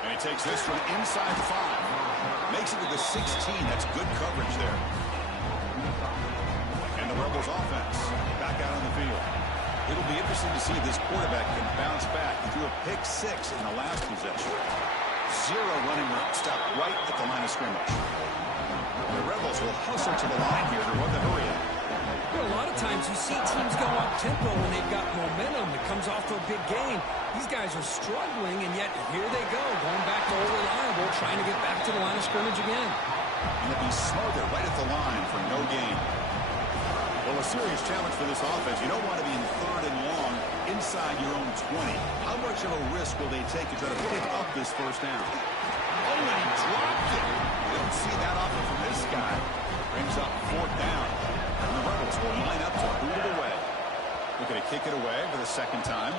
And he takes this from inside the 5. Makes it to the 16. That's good coverage there. And the Rebels offense back out on the field. It'll be interesting to see if this quarterback can bounce back. He threw a pick six in the last possession. 0 running route, stop right at the line of scrimmage. The Rebels will hustle to the line here to run the hurry up. Well, a lot of times you see teams go up-tempo when they've got momentum that comes off to a big gain. These guys are struggling, and yet here they go, going back to old reliable, trying to get back to the line of scrimmage again. And it'll be smothered right at the line for no gain. Well, a serious challenge for this offense. You don't want to be in 3rd and long inside your own 20. How much of a risk will they take to try to pick up this first down? Oh, and he dropped it. We don't see that often from this guy. Brings up 4th down. And the Rebels will line up to boot it away. Looking to kick it away for the second time.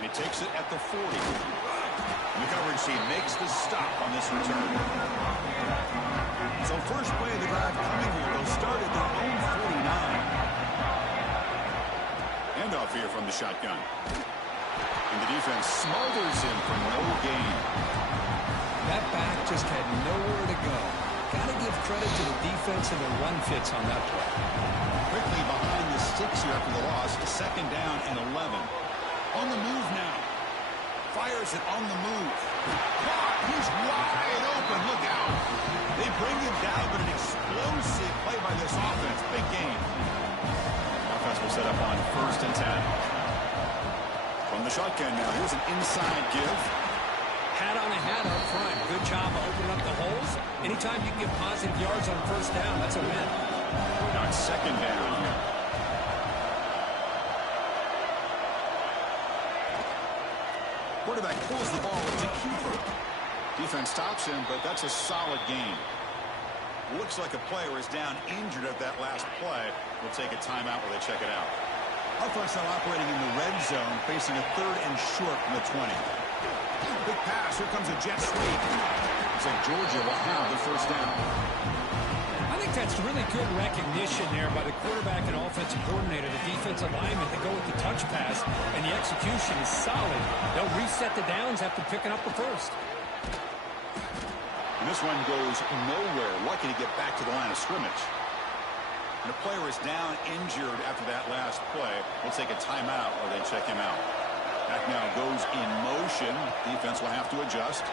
He takes it at the 40. The coverage team makes the stop on this return. So first play of the drive coming here. They'll start at their own 49. Handoff here from the shotgun. And the defense smothers him for no gain. That back just had nowhere to go. Got to give credit to the defense and the run fits on that play. Quickly behind the sticks here after the loss. 2nd down and 11. On the move now. Fires it on the move. Caught. He's wide open. Look out. They bring him down, but an explosive play by this offense. Big game. Offense will set up on 1st and 10. From the shotgun now. Here's an inside give. Hat on a hat up front. Good job of opening up the holes. Anytime you can get positive yards on 1st down, that's a win. Now it's 2nd down here. Quarterback pulls the ball into Cooper. Defense stops him, but that's a solid game. Looks like a player is down injured at that last play. We'll take a timeout while they check it out. Offense now operating in the red zone, facing a 3rd and short from the 20. Big pass. Here comes a jet sweep. Looks like Georgia will have the 1st down. I think that's really good recognition there by the quarterback and offensive coordinator, the defensive lineman, to go with the touch pass, and the execution is solid. They'll reset the downs after picking up the 1st. And this one goes nowhere. Lucky to get back to the line of scrimmage. And a player is down injured after that last play. We'll take a timeout while they check him out. Back now goes in motion. Defense will have to adjust.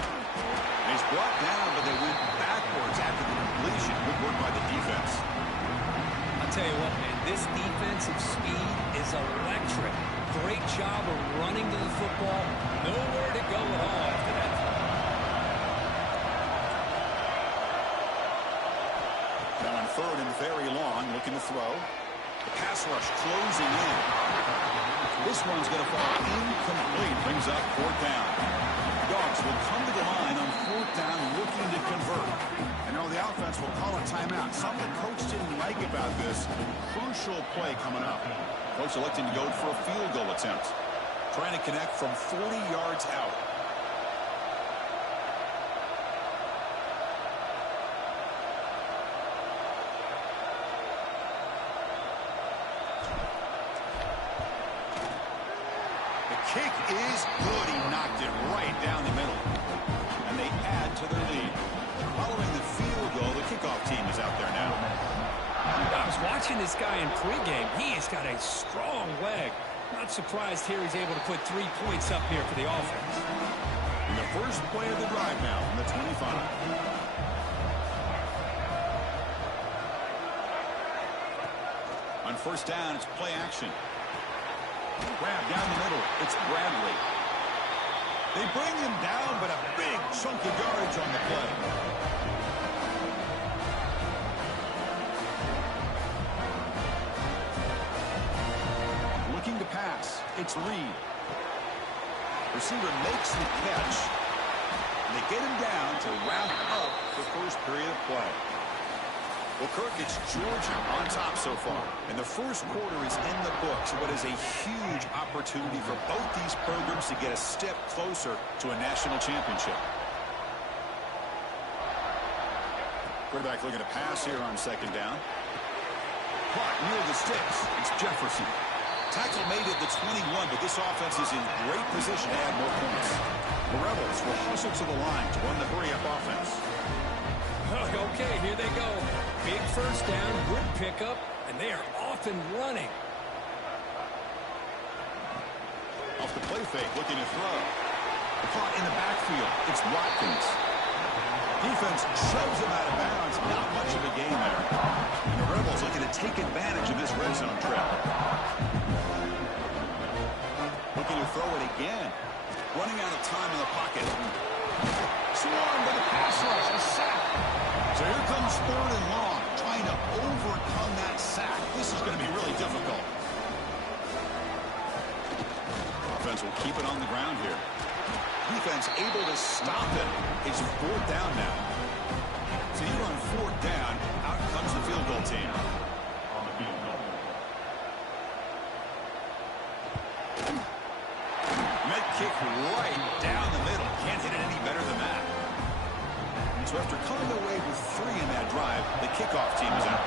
And he's brought down, but they went backwards after the completion. Good work by the defense. I'll tell you what, man, this defensive speed is electric. Great job of running to the football. Nowhere to go at all after that. Now on 3rd and very long, looking to throw. The pass rush closing in. This one's going to fall incomplete. Brings up 4th down. Dogs will come to the line on 4th down, looking to convert. And now the offense will call a timeout. Something the coach didn't like about this. Crucial play coming up. Coach electing to go for a field goal attempt. Trying to connect from 40 yards out. to their lead. Following the field goal, the kickoff team is out there now. I was watching this guy in pregame. He has got a strong leg. Not surprised here he's able to put 3 points up here for the offense. And the first play of the drive now from the 25. On first down, it's play action. Grab down the middle. It's Bradley. They bring him down, but a big chunk of yardage on the play. Looking to pass. It's Reed. Receiver makes the catch. And they get him down to wrap up the first period of play. Well, Kirk, it's Georgia on top so far. And the first quarter is in the books. What is a huge opportunity for both these programs to get a step closer to a national championship. Quarterback looking to pass here on second down. Clock near the sticks. It's Jefferson. Tackle made at the 21, but this offense is in great position to add more points. The Rebels will hustle to the line to run the hurry-up offense. Okay, here they go. Big first down, good pickup, and they are off and running. Off the play fake, looking to throw. Caught in the backfield. It's Watkins. Defense shoves him out of bounds. Not much of a gain there. And the Rebels looking to take advantage of this red zone trap. Looking to throw it again. Running out of time in the pocket. Swarmed by the pass rush. A sack. So here comes 3rd and long. Trying to overcome that sack. This is going to be really difficult. Offense will keep it on the ground here. Defense able to stop it. It's 4th down now. So you're on 4th down. Out comes the field goal team. Med kick right down the middle. Can't hit it any better than that. So after coming away with 3 in that drive, the kickoff team is out.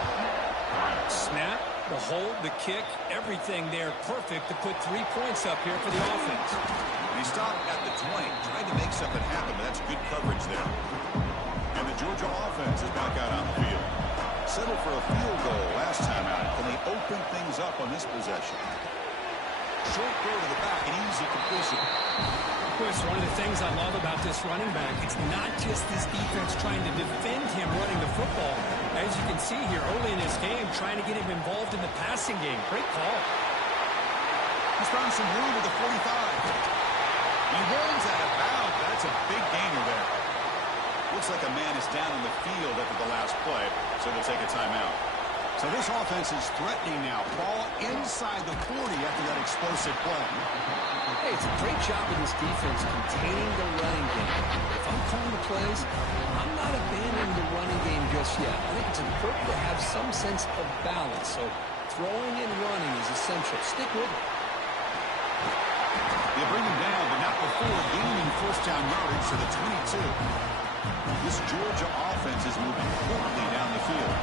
Snap, the hold, the kick, everything there perfect to put 3 points up here for the offense. He stopped at the 20, tried to make something happen, but that's good coverage there. And the Georgia offense is back out on the field. Settled for a field goal last time out. Can they open things up on this possession? Short throw to the back, an easy completion. Chris, one of the things I love about this running back, it's not just this defense trying to defend him running the football. As you can see here early in this game, trying to get him involved in the passing game. Great call. He's found some room at the 45. He runs out of bounds. That's a big gainer there. Looks like a man is down on the field after the last play, so they'll take a timeout. So this offense is threatening now. Ball inside the 40 after that explosive play. Hey, it's a great job of this defense containing the running game. If I'm calling the plays, I'm not abandoning the running game just yet. I think it's important to have some sense of balance. So throwing and running is essential. Stick with it. They bring him down, but not before gaining first down yardage to the 22. This Georgia offense is moving quickly down the field.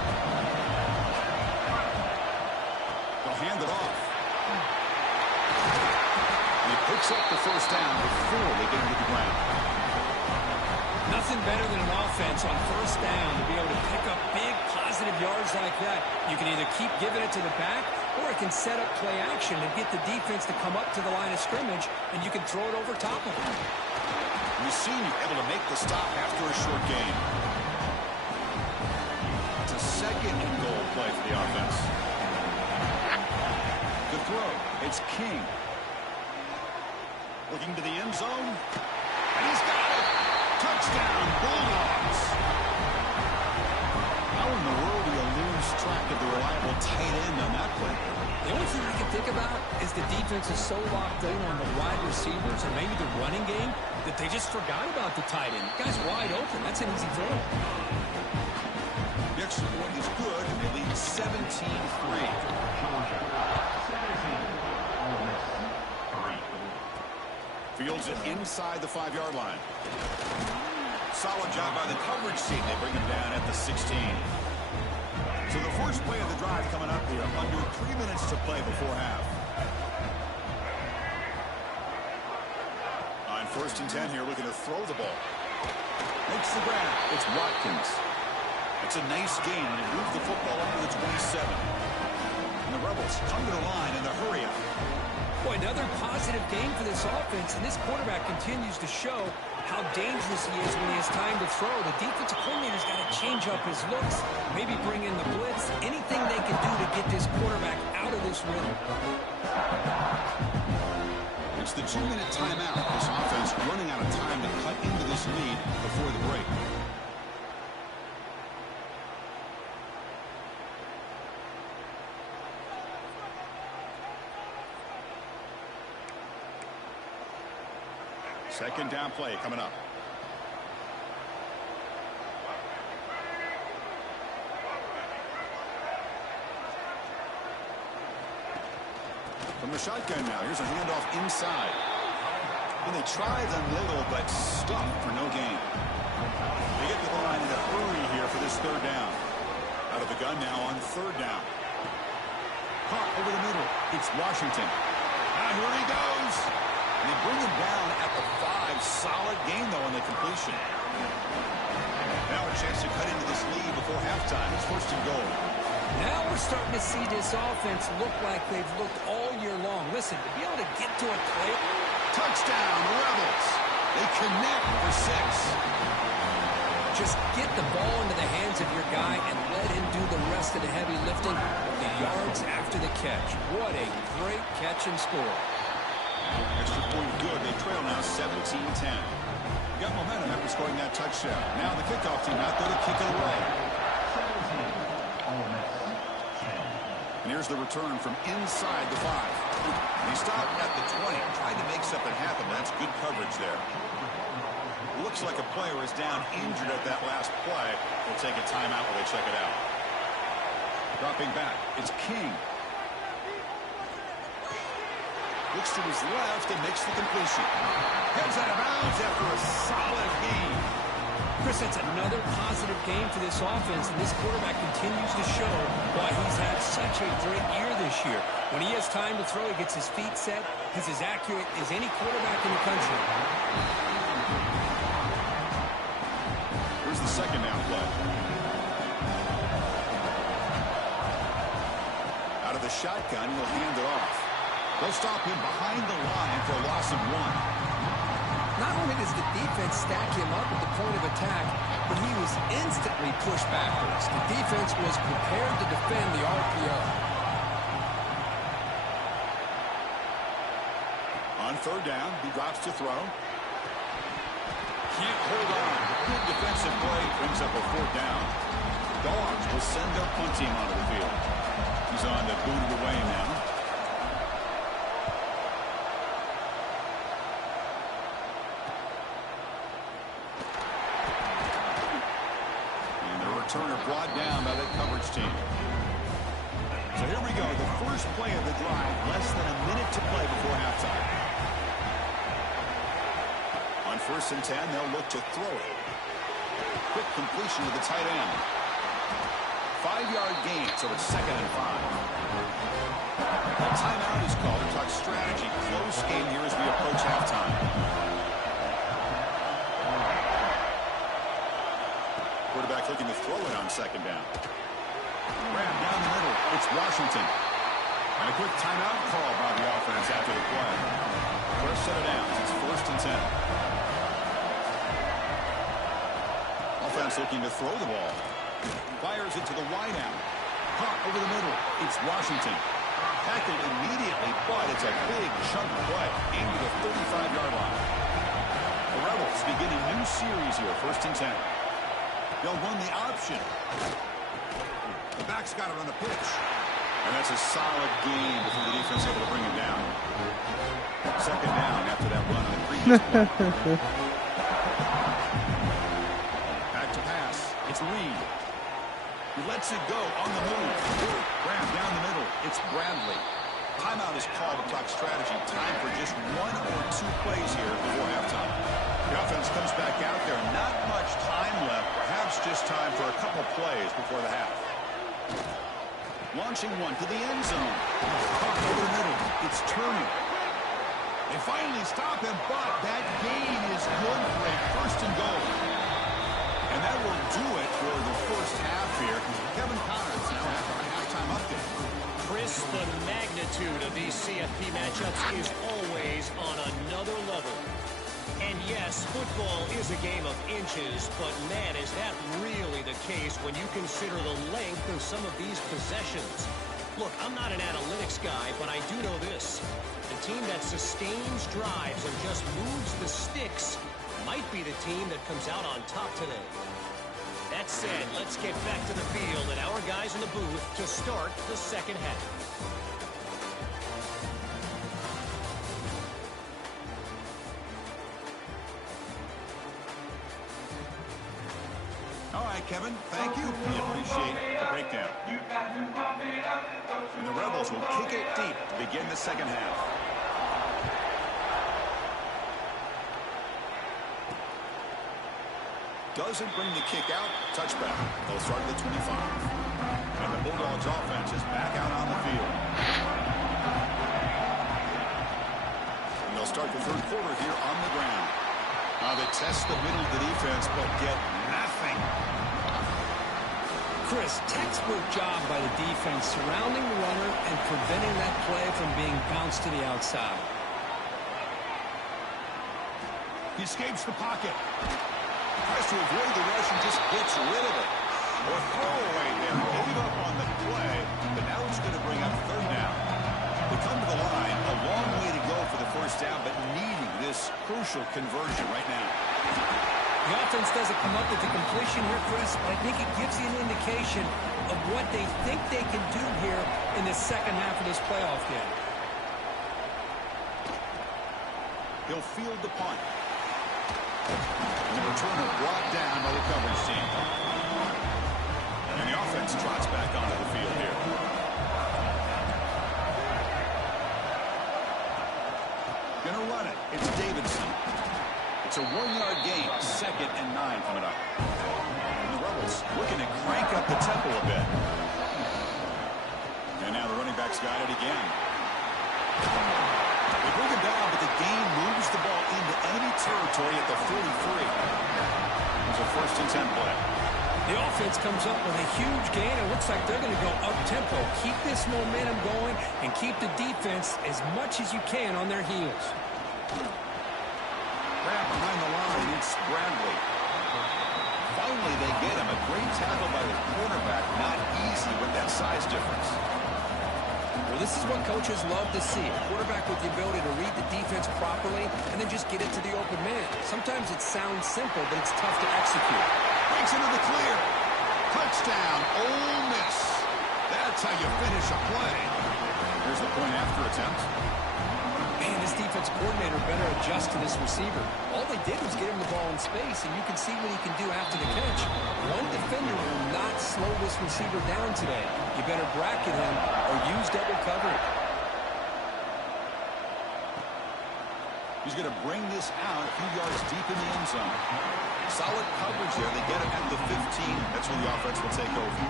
They'll hand it off. And he picks up the first down before they get him to the ground. Nothing better than an offense on first down to be able to pick up big positive yards like that. You can either keep giving it to the back, or it can set up play action and get the defense to come up to the line of scrimmage, and you can throw it over top of them. We've seen you able to make the stop after a short gain. It's a 2nd and goal play for the offense. The throw, it's King. Looking to the end zone, and he's got it. Touchdown, Bulldogs. How in the world do you lose track of the reliable tight end on that play? The only thing I can think about is the defense is so locked in on the wide receivers and maybe the running game that they just forgot about the tight end. The guy's wide open. That's an easy throw. The extra point is good, and they lead 17-3. Fields it inside the 5-yard line. Solid job by the coverage team. They bring him down at the 16. So the first play of the drive coming up here. Under 3 minutes to play before half. On 1st and 10 here, looking to throw the ball. They makes the grab. It's Watkins. It's a nice gain, and he moves the football under the 27. And the Rebels come to the line in the hurry-up. Boy, another positive game for this offense, and this quarterback continues to show how dangerous he is when he has time to throw. The defensive coordinator's got to change up his looks, maybe bring in the blitz, anything they can do to get this quarterback out of this rhythm. It's the 2-minute timeout. This offense running out of time to cut into this lead before the break. Second down play coming up. From the shotgun now, here's a handoff inside. And they try them little, but stuffed for no gain. They get to the line in a hurry here for this third down. Out of the gun now on third down. Caught over the middle. It's Washington. Now here he goes. And they bring him down at the 5. Solid gain, though, on the completion. Now a chance to cut into this lead before halftime. It's first and goal. Now we're starting to see this offense look like they've looked all year long. Listen, to be able to get to a play. Touchdown, Rebels. They connect for 6. Just get the ball into the hands of your guy and let him do the rest of the heavy lifting. The yards after the catch. What a great catch and score. Extra point good. They trail now 17-10. Got momentum after scoring that touchdown. Now the kickoff team out there to kick it away. And here's the return from inside the 5. And he stopped at the 20, trying to make something happen. That's good coverage there. Looks like a player is down injured at that last play. They'll take a timeout while they check it out. Dropping back, it's King. Looks to his left and makes the completion. Heads out of bounds after a solid gain. Chris, that's another positive game for this offense, and this quarterback continues to show why he's had such a great year this year. When he has time to throw, he gets his feet set. He's as accurate as any quarterback in the country. Here's the second down play. Out of the shotgun, he'll hand it off. They'll stop him behind the line for a loss of 1. Not only does the defense stack him up at the point of attack, but he was instantly pushed backwards. The defense was prepared to defend the RPO. On third down, he drops to throw. Can't hold on. Good defensive play brings up a fourth down. Dogs will send their punt team onto the field. He's on the booted away now. Turner brought down by that coverage team. So here we go. The first play of the drive. Less than a minute to play before halftime. On 1st and 10, they'll look to throw it. Quick completion to the tight end. 5-yard gain, so it's 2nd and 5. A timeout is called to talk strategy. Close game here as we approach halftime. Quarterback looking to throw it on 2nd down. Grab down the middle. It's Washington. And a quick timeout call by the offense after the play. First set of downs. It's 1st and 10. Offense looking to throw the ball. Fires it to the wideout. Caught over the middle. It's Washington. Tackled immediately, but it's a big chunk play aimed at the 35-yard line. The Rebels begin a new series here. 1st and 10. They'll run the option. The back's got it on the pitch. And that's a solid gain before the defense able to bring him down. 2nd down after that run on the previous play. Back to pass. It's Reed. He lets it go on the move. Grab down the middle. It's Bradley. Timeout is called to talk strategy. Time for just 1 or 2 plays here before halftime. The offense comes back out there. Not much time left. Perhaps just time for a couple plays before the half. Launching one to the end zone. Caught over the middle. It's Turner. They finally stop him, but that gain is good for a 1st and goal. Kevin Connors now after our halftime update. Chris, the magnitude of these CFP matchups is always on another level. And yes, football is a game of inches, but man, is that really the case when you consider the length of some of these possessions. Look, I'm not an analytics guy, but I do know this. The team that sustains drives and just moves the sticks might be the team that comes out on top today. That said, let's get back to the field and our guys in the booth to start the second half. All right, Kevin, thank you. We appreciate the breakdown. And the Rebels will kick it deep to begin the second half. Doesn't bring the kick out. Touchback. They'll start at the 25. And the Bulldogs offense is back out on the field. And they'll start the third quarter here on the ground. They test the middle of the defense, but get nothing. Chris, textbook job by the defense surrounding the runner and preventing that play from being bounced to the outside. He escapes the pocket. Tries to avoid the rush and just gets rid of it. Or throwaway there. Gave up on the play, but now it's going to bring up third down. They come to the line. A long way to go for the first down, but needing this crucial conversion right now. The offense doesn't come up with the completion here, Chris, but I think it gives you an indication of what they think they can do here in the second half of this playoff game. He'll field the punt. And the returner brought down by the coverage team. And the offense trots back onto the field here. Gonna run it. It's Davidson. It's a 1-yard gain. 2nd and 9 coming up. And the Rebels looking to crank up the tempo a bit. And now the running back's got it again. They bring him down, but the gain moves the ball into enemy territory at the 43. It's a 1st and 10 play. The offense comes up with a huge gain. It looks like they're going to go up-tempo. Keep this momentum going and keep the defense as much as you can on their heels. Grab behind the line, it's Bradley. Finally, they get him. A great tackle by the quarterback. Not easy with that size difference. Well, this is what coaches love to see. A quarterback with the ability to read the defense properly and then just get it to the open man. Sometimes it sounds simple, but it's tough to execute. Breaks into the clear. Touchdown, Ole Miss. That's how you finish a play. Here's the point after attempt. Man, this defense coordinator better adjust to this receiver. All they did was get him the ball in space, and you can see what he can do after the catch. One defender will not slow this receiver down today. You better bracket him or use double coverage. He's going to bring this out a few yards deep in the end zone. Solid coverage there. They get him at the 15. That's where the offense will take over.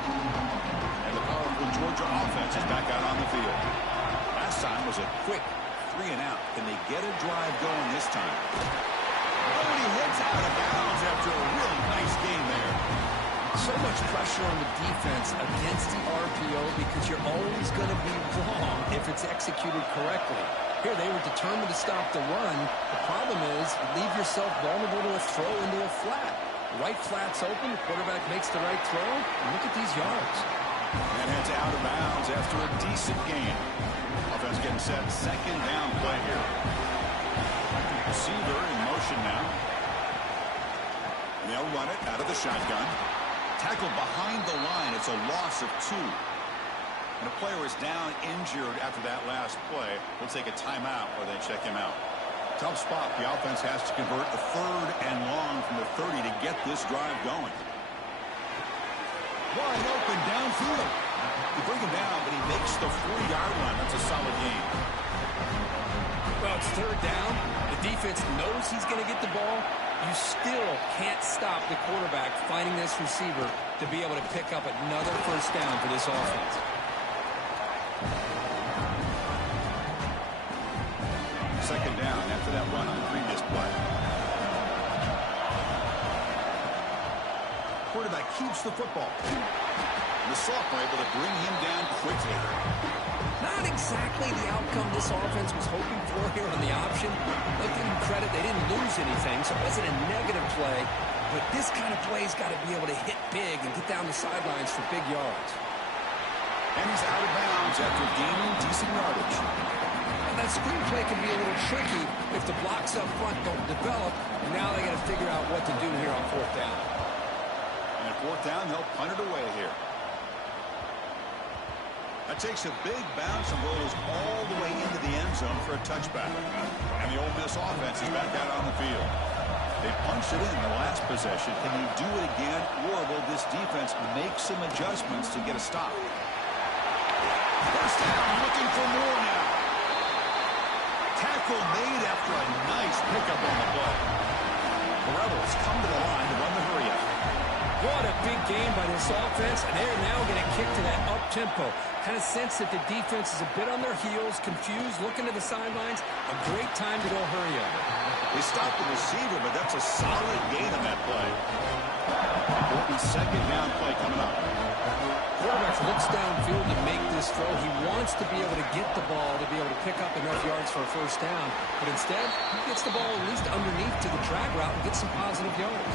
And the powerful Georgia offense is back out on the field. Last time was a quick 3 and out. Can they get a drive going this time? Oh, and he heads out of bounds after a really nice game there. So much pressure on the defense against the RPO because you're always going to be wrong if it's executed correctly. Here, they were determined to stop the run. The problem is you leave yourself vulnerable to a throw into a flat. The right flat's open, the quarterback makes the right throw, and look at these yards. And heads out of bounds after a decent game. Offense getting set. 2nd down play here. Receiver in motion now. And they'll run it out of the shotgun. Tackle behind the line. It's a loss of 2. And a player is down injured after that last play. We'll take a timeout or they check him out. Tough spot. The offense has to convert a 3rd and long from the 30 to get this drive going. Wide open downfield. You bring him down, but he makes the 40-yard line. That's a solid game. Well, it's 3rd down. The defense knows he's going to get the ball. You still can't stop the quarterback finding this receiver to be able to pick up another 1st down for this offense. 2nd down after that run on the previous play. quarterback keeps the football. And the sophomore able to bring him down quickly. Not exactly the outcome this offense was hoping for here on the option. They'll give them credit, they didn't lose anything, so it wasn't a negative play. But this kind of play's got to be able to hit big and get down the sidelines for big yards. And he's out of bounds after gaining decent yardage. And that screen play can be a little tricky if the blocks up front don't develop. And now they got to figure out what to do here on fourth down. And at fourth down, they'll punt it away here. That takes a big bounce and rolls all the way into the end zone for a touchback. And the Ole Miss offense is back out on the field. They punched it in the last possession. Can they do it again, or will this defense make some adjustments to get a stop? First down, looking for more now. Tackle made after a nice pickup on the play. The Rebels come to the line to run the hurry-up. What a big game by this offense, and they're now going to kick to that up-tempo. Kind of sense that the defense is a bit on their heels, confused, looking to the sidelines. A great time to go hurry up. They stopped the receiver, but that's a solid gain on that play. Important second down play coming up. Quarterback looks downfield to make this throw. He wants to be able to get the ball to be able to pick up enough yards for a first down. But instead, he gets the ball at least underneath to the drag route and gets some positive yards.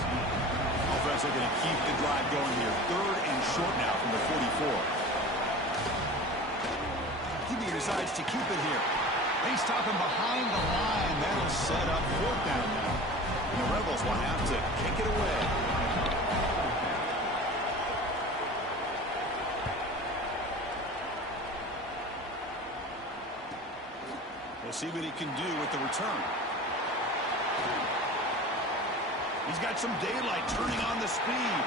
Offense looking to keep the drive going here. Third and short now from the 44. QB decides to keep it here. They stop him behind the line. That'll set up fourth down now. The Rebels will have to kick it away. We'll see what he can do with the return. He's got some daylight, turning on the speed.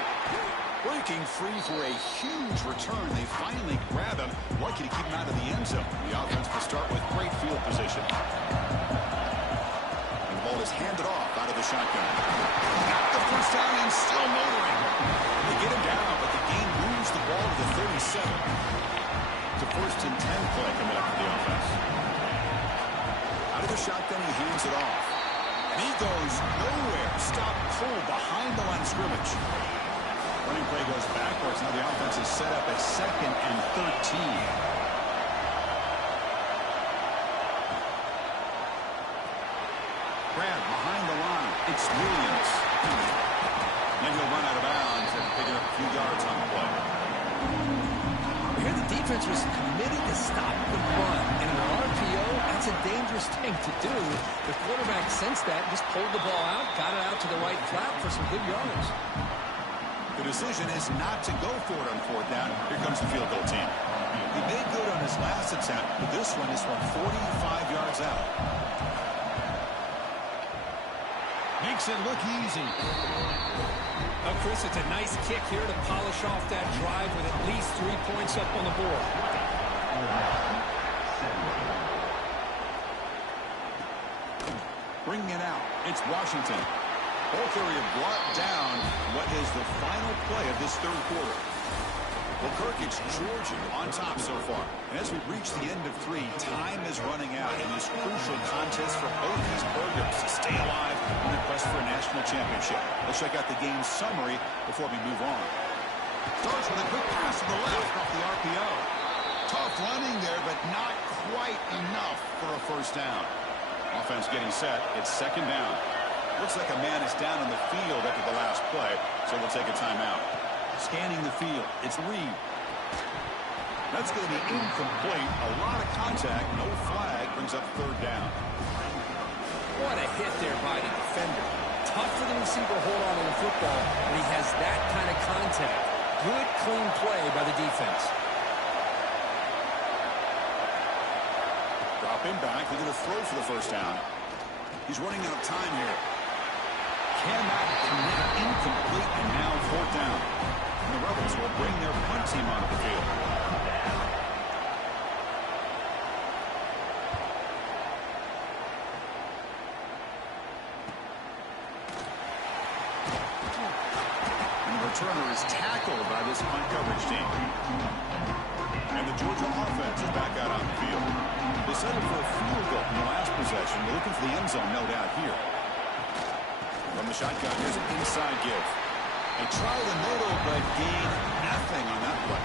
Breaking free for a huge return. They finally grab him. Lucky to keep him out of the end zone. The offense will start with great field position. And the ball is handed off out of the shotgun. Got the first down and still motoring. They get him down, but the game moves the ball to the 37. It's a first and 10 play coming up for the offense. Out of the shotgun, he hands it off. And he goes nowhere. Stop pull behind the line of scrimmage. Running play goes backwards. Now the offense is set up at second and 13. Grab behind the line. It's Williams. And he'll run out of bounds and picking up a few yards on the play. Here the defense was committed to stop the run. And in an RPO, that's a dangerous thing to do. The quarterback sensed that, just pulled the ball out, got it out to the right flap for some good yards. The decision is not to go for it on fourth down. Here comes the field goal team. He made good on his last attempt, but this one is from 45 yards out. Makes it look easy. Well, Chris, it's a nice kick here to polish off that drive with at least 3 points up on the board. Bringing it out, it's Washington. Both area brought down what is the final play of this third quarter. Well, Kirk, it's Georgia on top so far. And as we reach the end of 3, time is running out in this crucial contest for both these programs to stay alive in the quest for a national championship. Let's check out the game summary before we move on. Starts with a quick pass to the left off the RPO. Tough running there, but not quite enough for a first down. Offense getting set. It's second down. Looks like a man is down on the field after the last play, so we'll take a timeout. Scanning the field, it's Reed. That's going to be incomplete. A lot of contact, no flag, brings up third down. What a hit there by the defender. Tough for the receiver to hold on to the football when he has that kind of contact. Good, clean play by the defense. Drop him back. They're going to throw for the first down. He's running out of time here. Cannot connect, incomplete, and now fourth down. And the Rebels will bring their punt team onto the field. And the returner is tackled by this punt coverage team. And the Georgia offense is back out on the field. They settled for a field goal in the last possession. They're looking for the end zone, no doubt here. From the shotgun, here's an inside give. They try the middle, but gain nothing on that play.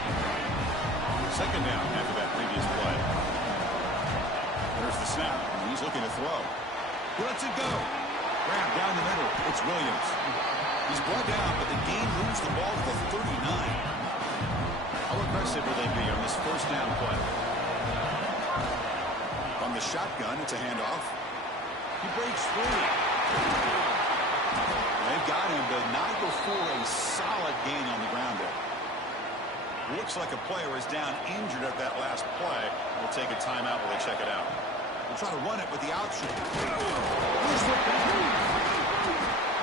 Second down after that previous play. There's the snap. He's looking to throw. He lets it go. Grab down the middle. It's Williams. He's brought down, but the gain moves the ball to the 39. How aggressive will they be on this first down play? From the shotgun, it's a handoff. He breaks free. They've got him, but not before a solid gain on the ground there. Looks like a player is down injured at that last play. We'll take a timeout while they check it out. We'll try to run it with the option.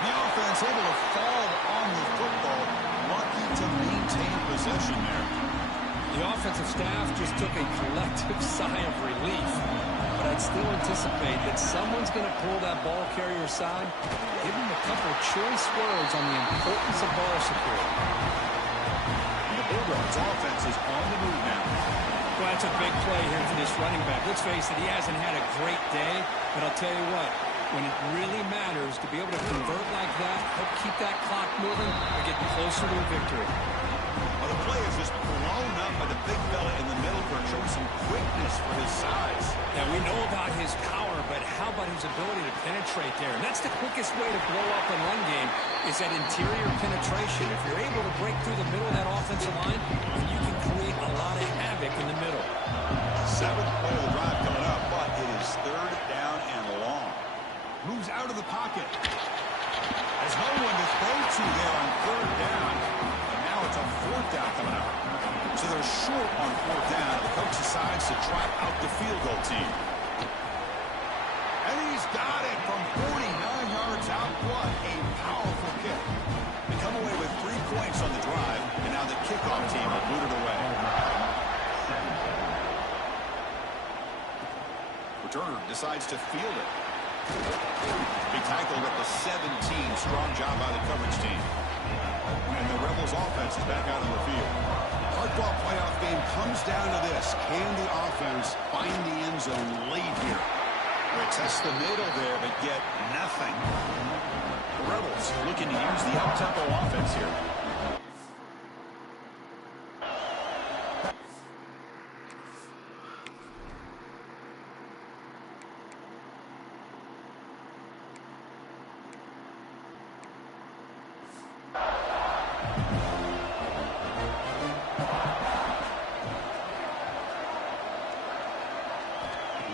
The offense able to fall on the football. Lucky to maintain possession there. The offensive staff just took a collective sigh of relief. But I'd still anticipate that someone's going to pull that ball carrier aside, give him a couple of choice words on the importance of ball security. The Bulldogs offense is on the move now. Well, that's a big play here for this running back. Let's face it, he hasn't had a great day, but I'll tell you what, when it really matters to be able to convert like that, help keep that clock moving, or get closer to a victory. Well, the play is just blown up by the big fella in the middle for showing some quickness for his size. Yeah, we know about his power, but how about his ability to penetrate there? And that's the quickest way to blow up a run game, is that interior penetration. If you're able to break through the middle of that offensive line, then you can create a lot of havoc in the middle. Seventh play of the drive coming up, but it is third down and long. Moves out of the pocket. There's no one to throw to there on third down. And now it's a fourth down coming up. So they're short on fourth down. The coach decides to try out the field goal team. And he's got it from 49 yards out. What a powerful kick. They come away with 3 points on the drive, and now the kickoff team will boot it away. Returner decides to field it. Big tackle at the 17. Strong job by the coverage team. And the Rebels offense is back out on the field. Hardball playoff game comes down to this. Can the offense find the end zone late here? They test the middle there, but get nothing. The Rebels looking to use the up-tempo offense here.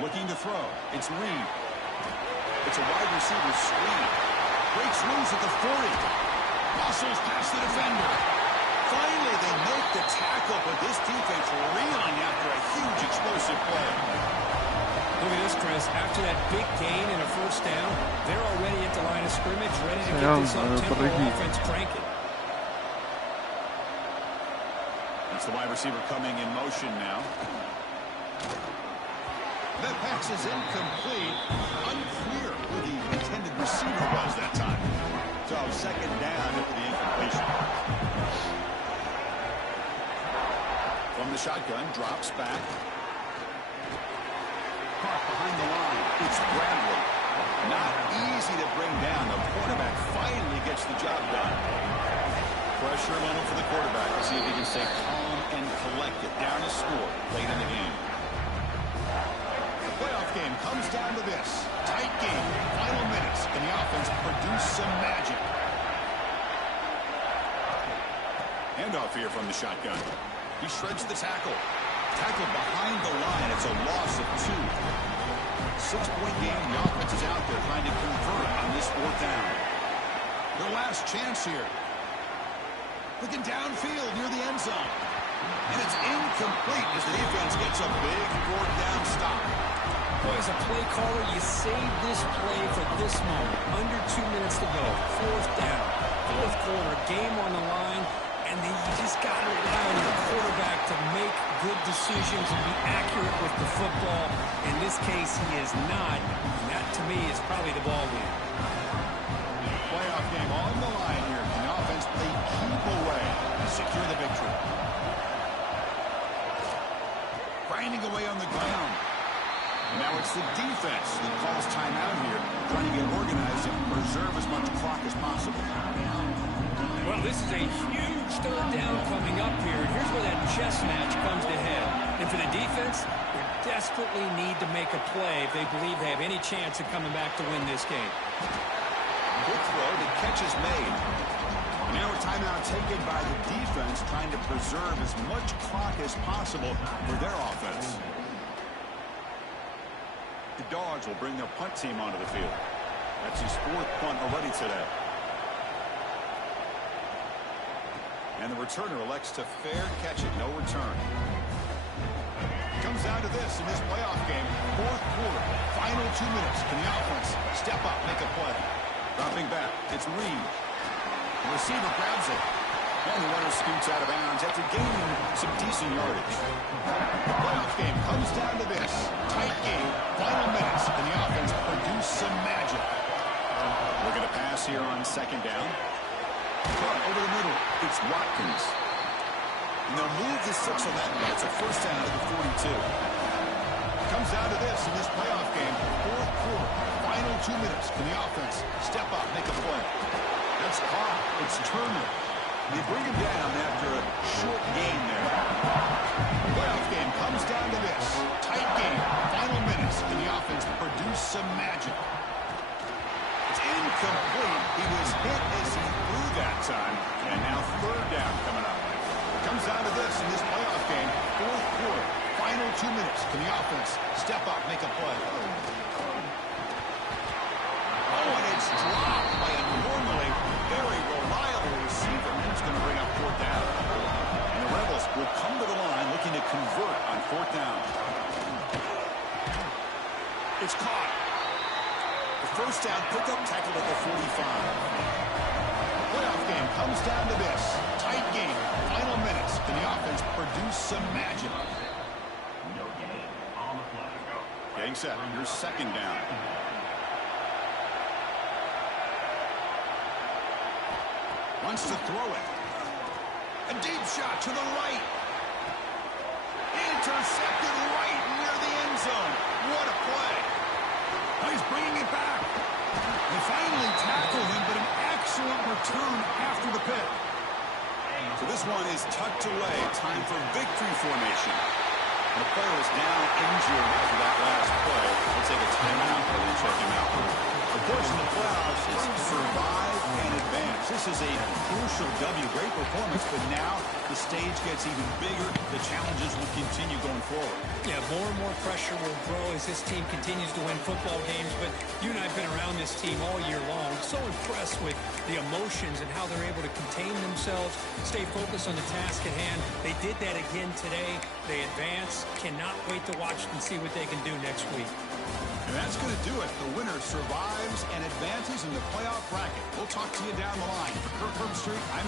Looking to throw. It's Reed. It's a wide receiver screen. Breaks loose at the 40. Muscles past the defender. Finally, they make the tackle, but this defense reeling after a huge explosive play. Look at this, Chris. After that big gain and a first down, they're already at the line of scrimmage, ready to get this up-tempo offense cranking. That's the wide receiver coming in motion now. That pass is incomplete. Unclear who the intended receiver was that time. So second down after the incompletion. From the shotgun, drops back. Caught behind the line. It's Bradley. Not easy to bring down. The quarterback finally gets the job done. Pressure moment for the quarterback to see if he can stay calm and collected. Down to score late in the game. Playoff game comes down to this. Tight game, final minutes, and the offense produced some magic. Handoff here from the shotgun. He shreds the tackle. Tackle behind the line. It's a loss of 2. 6-point game. The offense is out there trying to convert on this fourth down. Their last chance here. Looking downfield near the end zone. And it's incomplete as the defense gets a big fourth down stop. Boy, as a play caller, you save this play for this moment. Under 2 minutes to go. Fourth down. Fourth quarter. Game on the line. And then you just got to rely on your quarterback to make good decisions and be accurate with the football. In this case, he is not. And that, to me, is probably the ball game. Playoff game on the line here. The offense they keep away to secure the victory. Grinding away on the ground. And Now it's the defense that calls timeout here, trying to get organized and preserve as much clock as possible. Well, this is a huge third down coming up here. And here's where that chess match comes to head. And for the defense, they desperately need to make a play if they believe they have any chance of coming back to win this game. Good throw. The catch is made. And now a timeout taken by the defense, trying to preserve as much clock as possible for their offense. The Dogs will bring their punt team onto the field. That's his 4th punt already today. And the returner elects to fair catch it, no return. Comes down to this in this playoff game. 4th quarter, final 2 minutes. Can the offense step up, make a play? Dropping back, it's Reed. The receiver grabs it. And the runner scoots out of bounds after gaining some decent yardage. The playoff game comes down to this. Tight game, final minutes. Can the offense produce some magic? We're going to pass here on 2nd down. Over the middle, it's Watkins. And they'll move the 6 on that one. It's a first down at the 42. Comes down to this in this playoff game. 4th quarter, final 2 minutes. Can the offense step up, make a play? That's caught. It's Turner. They bring him down after a short gain there. The playoff game comes down to this. Tight game, final minutes. Can the offense produce some magic? It's incomplete. He was hit as he threw that time. And now 3rd down coming up. Comes down to this in this playoff game. 4th quarter, final 2 minutes. Can the offense step up, make a play? Oh, and it's dropped by a normally very reliable receiver. It's going to bring up 4th down. And the Rebels will come to the line looking to convert on 4th down. It's caught. The first down, picked up, tackled at the 45. Playoff game comes down to this. Tight game, final minutes. Can the offense produce some magic? Getting set. Here's 2nd down. Wants to throw it. A deep shot to the right. Intercepted right near the end zone. What a play. Oh, he's bringing it back. They finally tackled him, but an excellent return after the pick. So this one is tucked away. Time for victory formation. The player is now injured after that last play. We'll take a timeout and then check him out. Of course, in the playoffs, it's survive and advance. This is a crucial W. Great performance, but now the stage gets even bigger. The challenges will continue going forward. Yeah, more and more pressure will grow as this team continues to win football games, but you and I have been around this team all year long. So impressed with the emotions and how they're able to contain themselves, stay focused on the task at hand. They did that again today. They advance. Cannot wait to watch and see what they can do next week. And that's going to do it. The winner survives and advances in the playoff bracket. We'll talk to you down the line. For Kirk Herbstreit, I'm